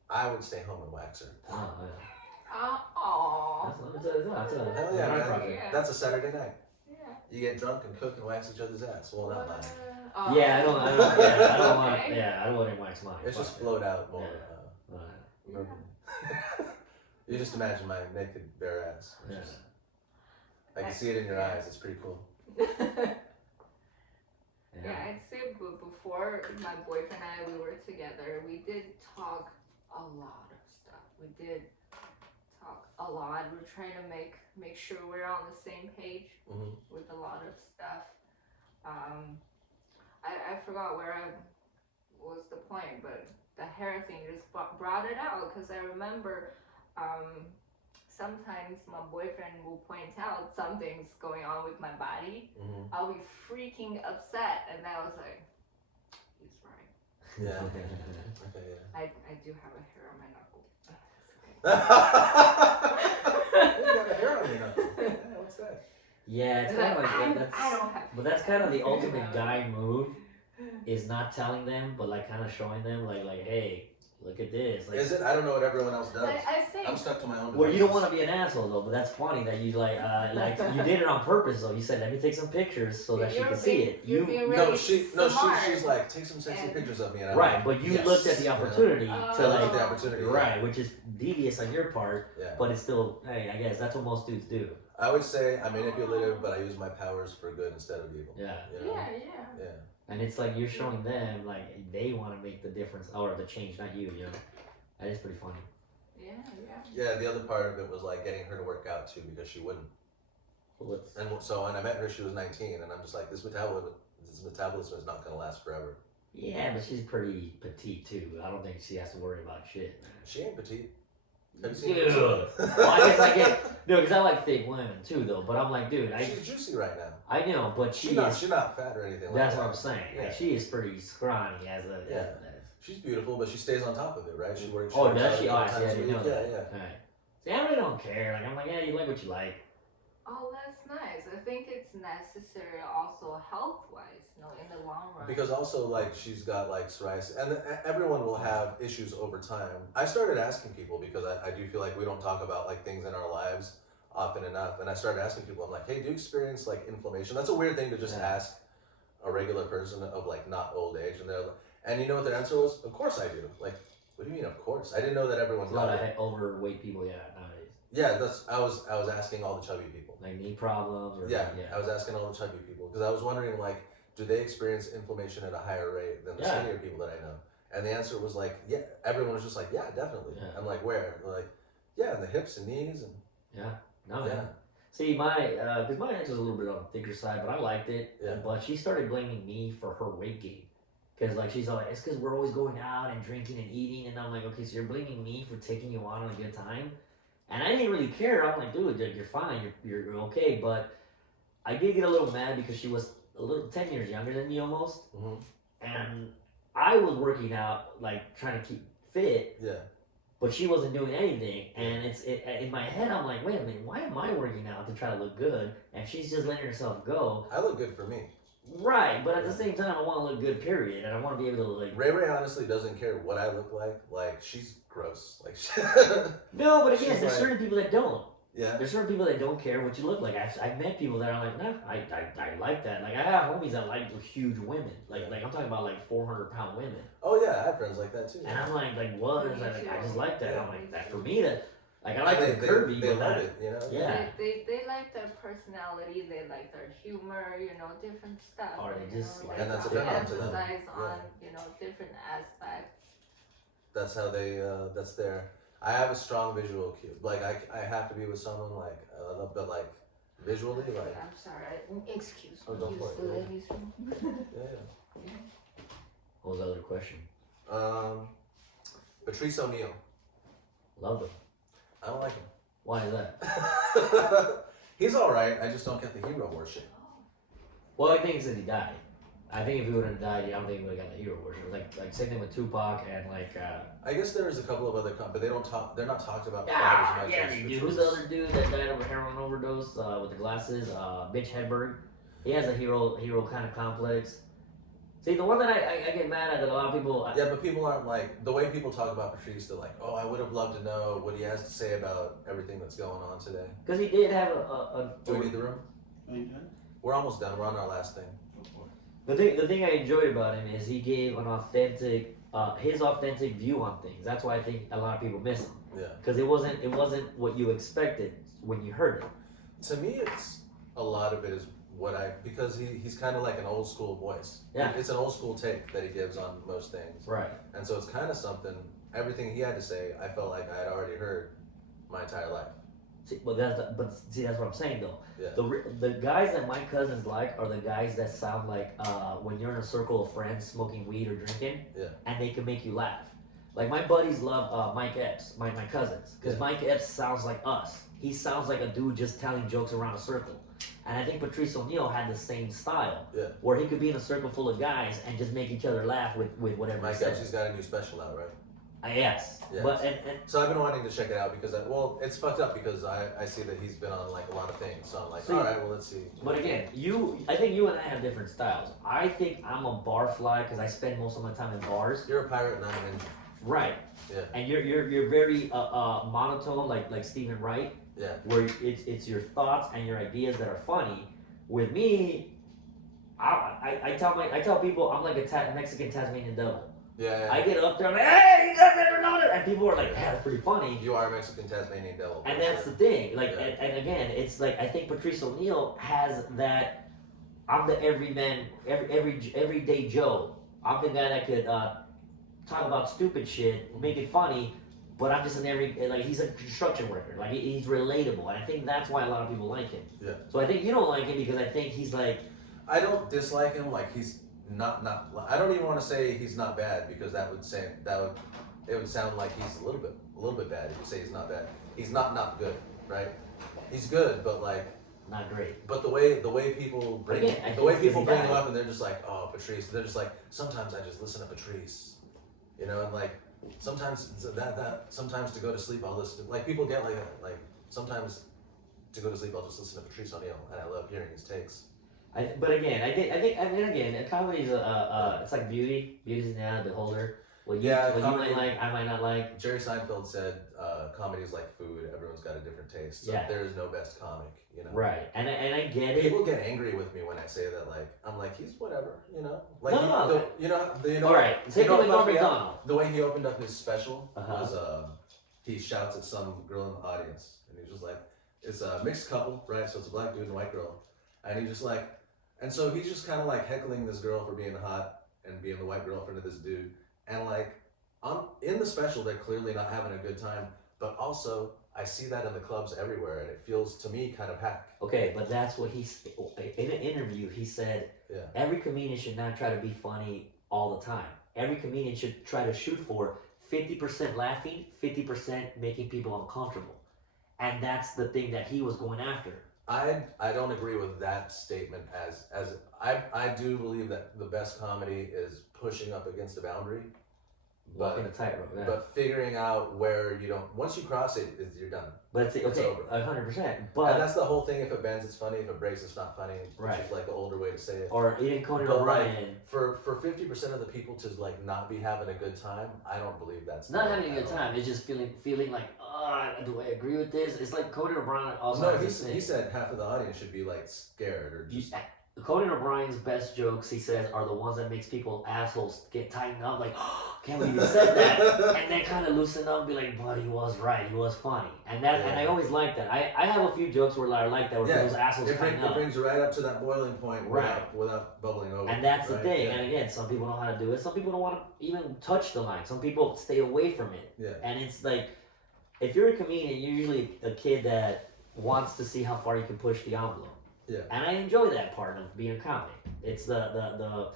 I would stay home and wax her. Oh, yeah. Oh. That's a Hell yeah, nice man. project. Yeah. That's a Saturday night. Yeah. You get drunk and cook and wax each other's ass. Well, not mine. Oh. Yeah, I don't yeah, I don't want. Okay. Yeah, I don't want to wax mine. It's just Fuck flowed out more. Yeah. Yeah. You just imagine my naked bare ass. Yeah. I can see it in your eyes. It's pretty cool. Yeah, I'd say before my boyfriend and I we were together, we did talk a lot of stuff. We did talk a lot. We're trying to make sure we're on the same page Mhm. with a lot of stuff. I forgot where I was the point, but the hair thing just brought it out because I remember sometimes my boyfriend will point out something's going on with my body. Mhm. I'll be freaking upset, and I was like, he's right. Yeah. Okay. Yeah. I do have a hair on my knuckle. You got a hair on your knuckle. Yeah, what's that? Yeah, it's It's kind of like, like that's. I don't have But that's kind of the ultimate hair. guy move, is not telling them, but like kind of showing them, like hey, look at this. Like, Is it? I don't know what everyone else does. I think I'm stuck to my own. well, you don't devices. want to be an asshole though, but that's funny that you like you did it on purpose though. You said let me take some pictures so that she You're can see being- it. you're You being No, really she's smart. like, take some sexy And- pictures of me. And I'm right, like, but you yes. looked at the You know? opportunity to Oh. I looked at like the opportunity. yeah. right, which is devious on your part, Yeah. but it's still hey, I guess that's what most dudes do. I always say I'm manipulative, but I use my powers for good instead of evil. Yeah. You know? Yeah. Yeah. And it's like you're showing them like they want to make the difference or the change, not you. You know, that is pretty funny. Yeah. Yeah, the other part of it was like getting her to work out too because she wouldn't. Well, it's, And so when I met her, she was 19, and I'm just like, this metabolism is not gonna last forever. yeah, but she's pretty petite too. I don't think she has to worry about shit. She ain't petite. Have you seen Dude. her? Well, I guess I get no, because I like fake women too, though. But I'm like, dude, She's juicy right now. I know, but She's not fat or anything. That's like what I'm that. saying. Yeah. Like, she is pretty scrawny as a. Yeah. She's beautiful, but she stays on top of it, right? She works. Oh, works does out she? a Oh, couple I see. I times a didn't know week. that. Yeah. Right. See, I really don't care. Like, I'm like, yeah, you like what you like. Oh, that's nice. I think it's necessary also health-wise, in the long run. Because also, like, she's got like psoriasis, and everyone will have issues over time. I started asking people because I do feel like we don't talk about like things in our lives often enough, and I started asking people. I'm like, hey, do you experience like inflammation? That's a weird thing to just Yeah. ask a regular person of like not old age, and they're like, and you know what their answer was? Of course I do. Like, what do you mean? Of course, I didn't know that everyone's A lot got of it. overweight people, yeah, nowadays. Yeah, I was asking all the chubby people. Like knee problems or Yeah, yeah. I was asking all the chubby people because I was wondering like, do they experience inflammation at a higher rate than the Yeah. skinnier people that I know? And the answer was like, yeah. Everyone was just like, yeah, definitely. Yeah. I'm like, where? They're like, yeah, in the hips and knees and Yeah. No, yeah. man. See, because my ex was a little bit on the thicker side, but I liked it. Yeah. But she started blaming me for her weight gain. Because, like, she's all like, it's because we're always going out and drinking and eating. And I'm like, okay, so you're blaming me for taking you on a good time? And I didn't really care. I'm like, dude, you're fine. You're okay. But I did get a little mad because she was 10 years younger than me almost. hmm And I was working out, like, trying to keep fit. Yeah. But she wasn't doing anything, and in my head I'm like, wait a minute, why am I working out to try to look good, and she's just letting herself go? I look good for me. Right, but at the same time I want to look good, period, and I want to be able to like. Ray Ray honestly doesn't care what I look like. Like she's gross. Like No, but again, She's there's like- certain people that don't. Yeah. There's certain people that don't care what you look like. I've met people that are like, nah, I like that. Like I have homies that like huge women. Like I'm talking about like 400-pound women. Oh yeah, I have friends like that too. And I'm like what? Me Like, I too. just like that. Yeah. I'm like that for me to. Like I like And the curvy, they but love not, it, you know. Yeah. They like their personality, they like their humor, different stuff. Or they just like- And that's a they turn on to them. emphasize Yeah. on, different aspects. That's how they. That's their. I have a strong visual cue. Like I have to be with someone like a little bit like visually like. I'm sorry. Excuse Oh, me, go use for it, the yeah. ladies' room. Yeah. What was the other question? Patrice O'Neal. Love him. I don't like him. Why is that? He's all right. I just don't get the hero worship. Well, I think it's that he died. I think if he would have died, I don't think he would have got the hero worship. Like same thing with Tupac and like. I guess there is a couple of other, but they don't talk. They're not talked about. Yeah, quite as much yeah, as they do. Patrice. Who's the other dude that died of a heroin overdose with the glasses? Mitch Hedberg. He has a hero kind of complex. See, the one that I get mad at that a lot of people. Yeah, but people aren't like the way people talk about Patrice. They're like, oh, I would have loved to know what he has to say about everything that's going on today. Because he did have a Do we need the room? Are you done? We're almost done. We're on our last thing. The thing I enjoyed about him is he gave an authentic, his authentic view on things. That's why I think a lot of people miss him. Yeah. Because it wasn't what you expected when you heard it. To me, it's a lot of it is because he's kind of like an old school voice. Yeah. It's an old school take that he gives on most things. Right. And so it's kind of something. Everything he had to say, I felt like I had already heard my entire life. See, that's what I'm saying though. Yeah. The guys that my cousins like are the guys that sound like when you're in a circle of friends smoking weed or drinking, Yeah. and they can make you laugh. Like my buddies love Mike Epps, my cousins, because Yeah. Mike Epps sounds like us. He sounds like a dude just telling jokes around a circle. And I think Patrice O'Neal had the same style, Yeah. where he could be in a circle full of guys and just make each other laugh with whatever Mike he Epps, says. he's got a new special out, right? Yes. Yes. But and So I've been wanting to check it out because it's fucked up because I see that he's been on like a lot of things. So I'm like, See, all right, well let's see. But again, I think you and I have different styles. I think I'm a bar fly because I spend most of my time in bars. You're a pirate, not an engine. Right. Yeah. And you're very monotone, like Stephen Wright, Yeah. where it's your thoughts and your ideas that are funny. With me, I tell people I'm like a Mexican Tasmanian devil. Yeah. I get up there, I'm like, hey, you guys never know that, and people are like, yeah, that's pretty funny. You are a Mexican Tasmanian devil. And for that's sure. the thing. Like, Yeah. and again, it's like I think Patrice O'Neal has that. I'm the everyman, everyday Joe. I'm the guy that could talk about stupid shit, make it funny, but I'm just he's a construction worker. Like he's relatable, and I think that's why a lot of people like him. Yeah. So I think you don't like him because I think he's like. I don't dislike him. Like he's not. I don't even want to say he's not bad because it would sound like he's a little bit bad if you say he's not bad. He's not good, right? He's good, but like. Not great. But the way people bring Again, I the way think people because bring he him died. up and they're just like, oh, Patrice. They're just like, sometimes I just listen to Patrice, and like sometimes sometimes to go to sleep I'll listen to, like people get like sometimes to go to sleep I'll just listen to Patrice O'Neal and I love hearing his takes. But again, I think a comedy is it's like beauty. Beauty's in the eye of the beholder. What you comedy- might like, I might not like. Jerry Seinfeld said, comedy is like food. Everyone's got a different taste. So Yeah. there is no best comic, Right, and I get it. People get angry with me when I say that. Like I'm like he's whatever, Like No, All right, same thing with Norm Macdonald. The way he opened up his special Uh-huh. was he shouts at some girl in the audience, and he's just like, it's a mixed couple, right? So it's a black dude and a white girl, and he's just like, and so he's just kind of like heckling this girl for being hot and being the white girlfriend of this dude, and like in the special they're clearly not having a good time, but also I see that in the clubs everywhere, and it feels to me kind of hack. Okay, but that's what in an interview he said. Yeah. Every comedian should not try to be funny all the time. Every comedian should try to shoot for 50% laughing, 50% making people uncomfortable, and that's the thing that he was going after. I don't agree with that statement as I do believe that the best comedy is pushing up against a boundary, Walking the tightrope. Yeah. But figuring out where you don't. Once you cross it, you're done. But it's okay, over. 100%. But and that's the whole thing. If it bends, it's funny. If it breaks, it's not funny. Which Right. is like the older way to say it. or even Conan But O'Brien. for 50% of the people to like not be having a good time, I don't believe that's Not the having a way good at all. time. It's just feeling like, do I agree with this? It's like Conan O'Brien also No, has this thing. he said half of the audience should be like scared or just. Conan O'Brien's best jokes, he says, are the ones that makes people assholes get tightened up, like, can't believe you said that, and then kind of loosen up and be like, but he was right, he was funny, and I always like that. I have a few jokes where I like that, where those assholes tighten up. It brings you right up to that boiling point, Right. without bubbling over. And that's the right? thing. Yeah. And again, some people know how to do it. Some people don't want to even touch the line. Some people stay away from it. Yeah. And it's like, if you're a comedian, you're usually a kid that wants to see how far you can push the envelope. Yeah. And I enjoy that part of being a comic. It's the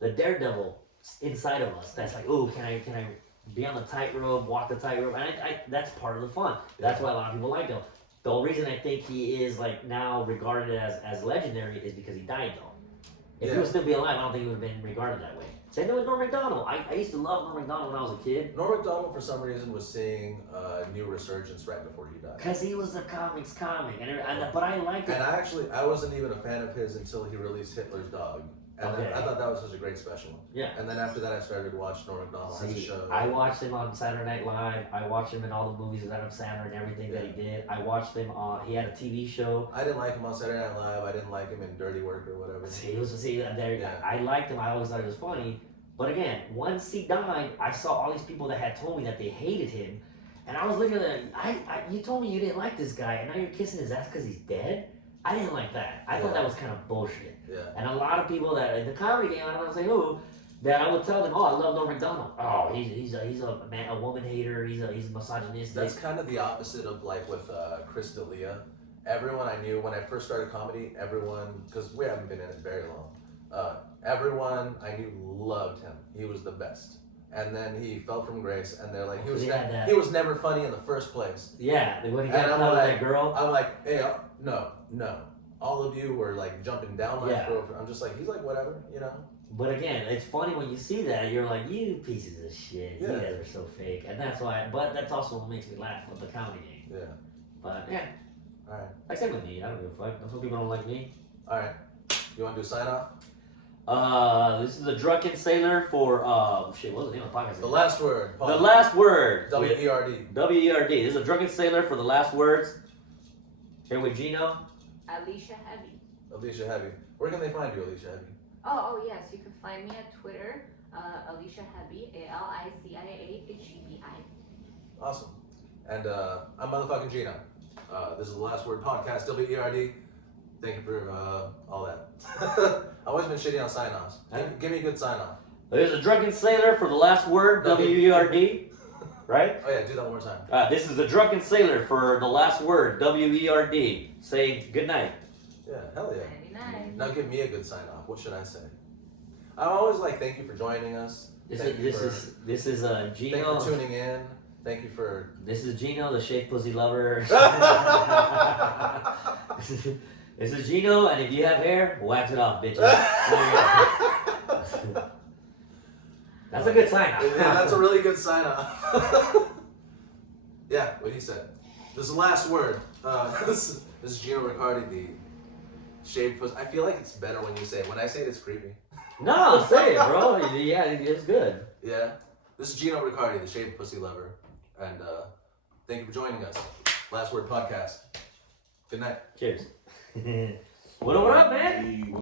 daredevil inside of us that's like, oh, can I be on the tightrope, walk the tightrope? And I that's part of the fun. That's why a lot of people like him. The only reason I think he is like now regarded as legendary is because he died though. If he was still be alive, I don't think he would have been regarded that way. Same thing with Norm Macdonald. I used to love Norm Macdonald when I was a kid. Norm Macdonald, for some reason, was seeing a new resurgence right before he died. Because he was a comics comic. But I liked it. And I wasn't even a fan of his until he released Hitler's Dog. And I thought that was such a great special. Yeah. And then after that, I started to watch Norm Macdonald as a show. I watched him on Saturday Night Live. I watched him in all the movies with Adam Sandler and everything that he did. I watched him on. He had a TV show. I didn't like him on Saturday Night Live. I didn't like him in Dirty Work or whatever. I liked him. I always thought he was funny. But again, once he died, I saw all these people that had told me that they hated him, and I was looking at them. You told me you didn't like this guy, and now you're kissing his ass because he's dead. I didn't like that. I thought that was kind of bullshit. Yeah. And a lot of people that in the comedy game, I don't want to say who, that I would tell them, oh, I love Norm Macdonald. Oh, he's a woman hater. He's misogynistic. That's kind of the opposite of like with Chris D'Elia. Everyone I knew when I first started comedy, because we haven't been in it very long, everyone I knew loved him. He was the best. And then he fell from grace, and they're like, he was never funny in the first place. Yeah, when he got caught with that girl. I'm like, hey, no. All of you were like jumping down my throat. I'm just like, he's like, whatever, you know? But again, it's funny when you see that, you're like, you pieces of shit. You guys are so fake. And that's why, but that's also what makes me laugh with the comedy game. Yeah. But yeah. Alright. Like same with me, I don't give a fuck. Some people don't like me. Alright. You want to do a sign off? This is the Drunken Sailor for, what's the name of the podcast? The last word. Paul. The last word. W-E-R-D. W-E-R-D. This is a Drunken Sailor for the last words. Here with Gino. Alicia Hebi. Alicia Hebi. Where can they find you, Alicia Hebi? Oh yes, you can find me at Twitter, Alicia Hebi, ALICIAHEBI. Awesome. And I'm motherfucking Gino. This is the Last Word Podcast, W-E-R-D. Thank you for all that. I've always been shitty on sign-offs. Give me a good sign-off. There's a Drunken Sailor for the last word, W-E-R-D. Right? Oh yeah, do that one more time. This is the Drunken Sailor for the last word, W-E-R-D. Say good night. Yeah, hell yeah. 99. Now give me a good sign-off. What should I say? I always like thank you for joining us. This is Gino. Thank you for tuning in. Thank you for. This is Gino, the shaved pussy lover. This is Gino, and if you have hair, wax it off, bitches. That's a good sign off. Yeah, that's a really good sign off. Yeah, what he said. This is the last word. This is Gino Riccardi, the shaved pussy. I feel like it's better when you say it. When I say it, it's creepy. No, say it, bro. Yeah, it's good. Yeah. This is Gino Riccardi, the shaved pussy lover. And thank you for joining us. Last Word Podcast. Good night. Cheers. What up, man?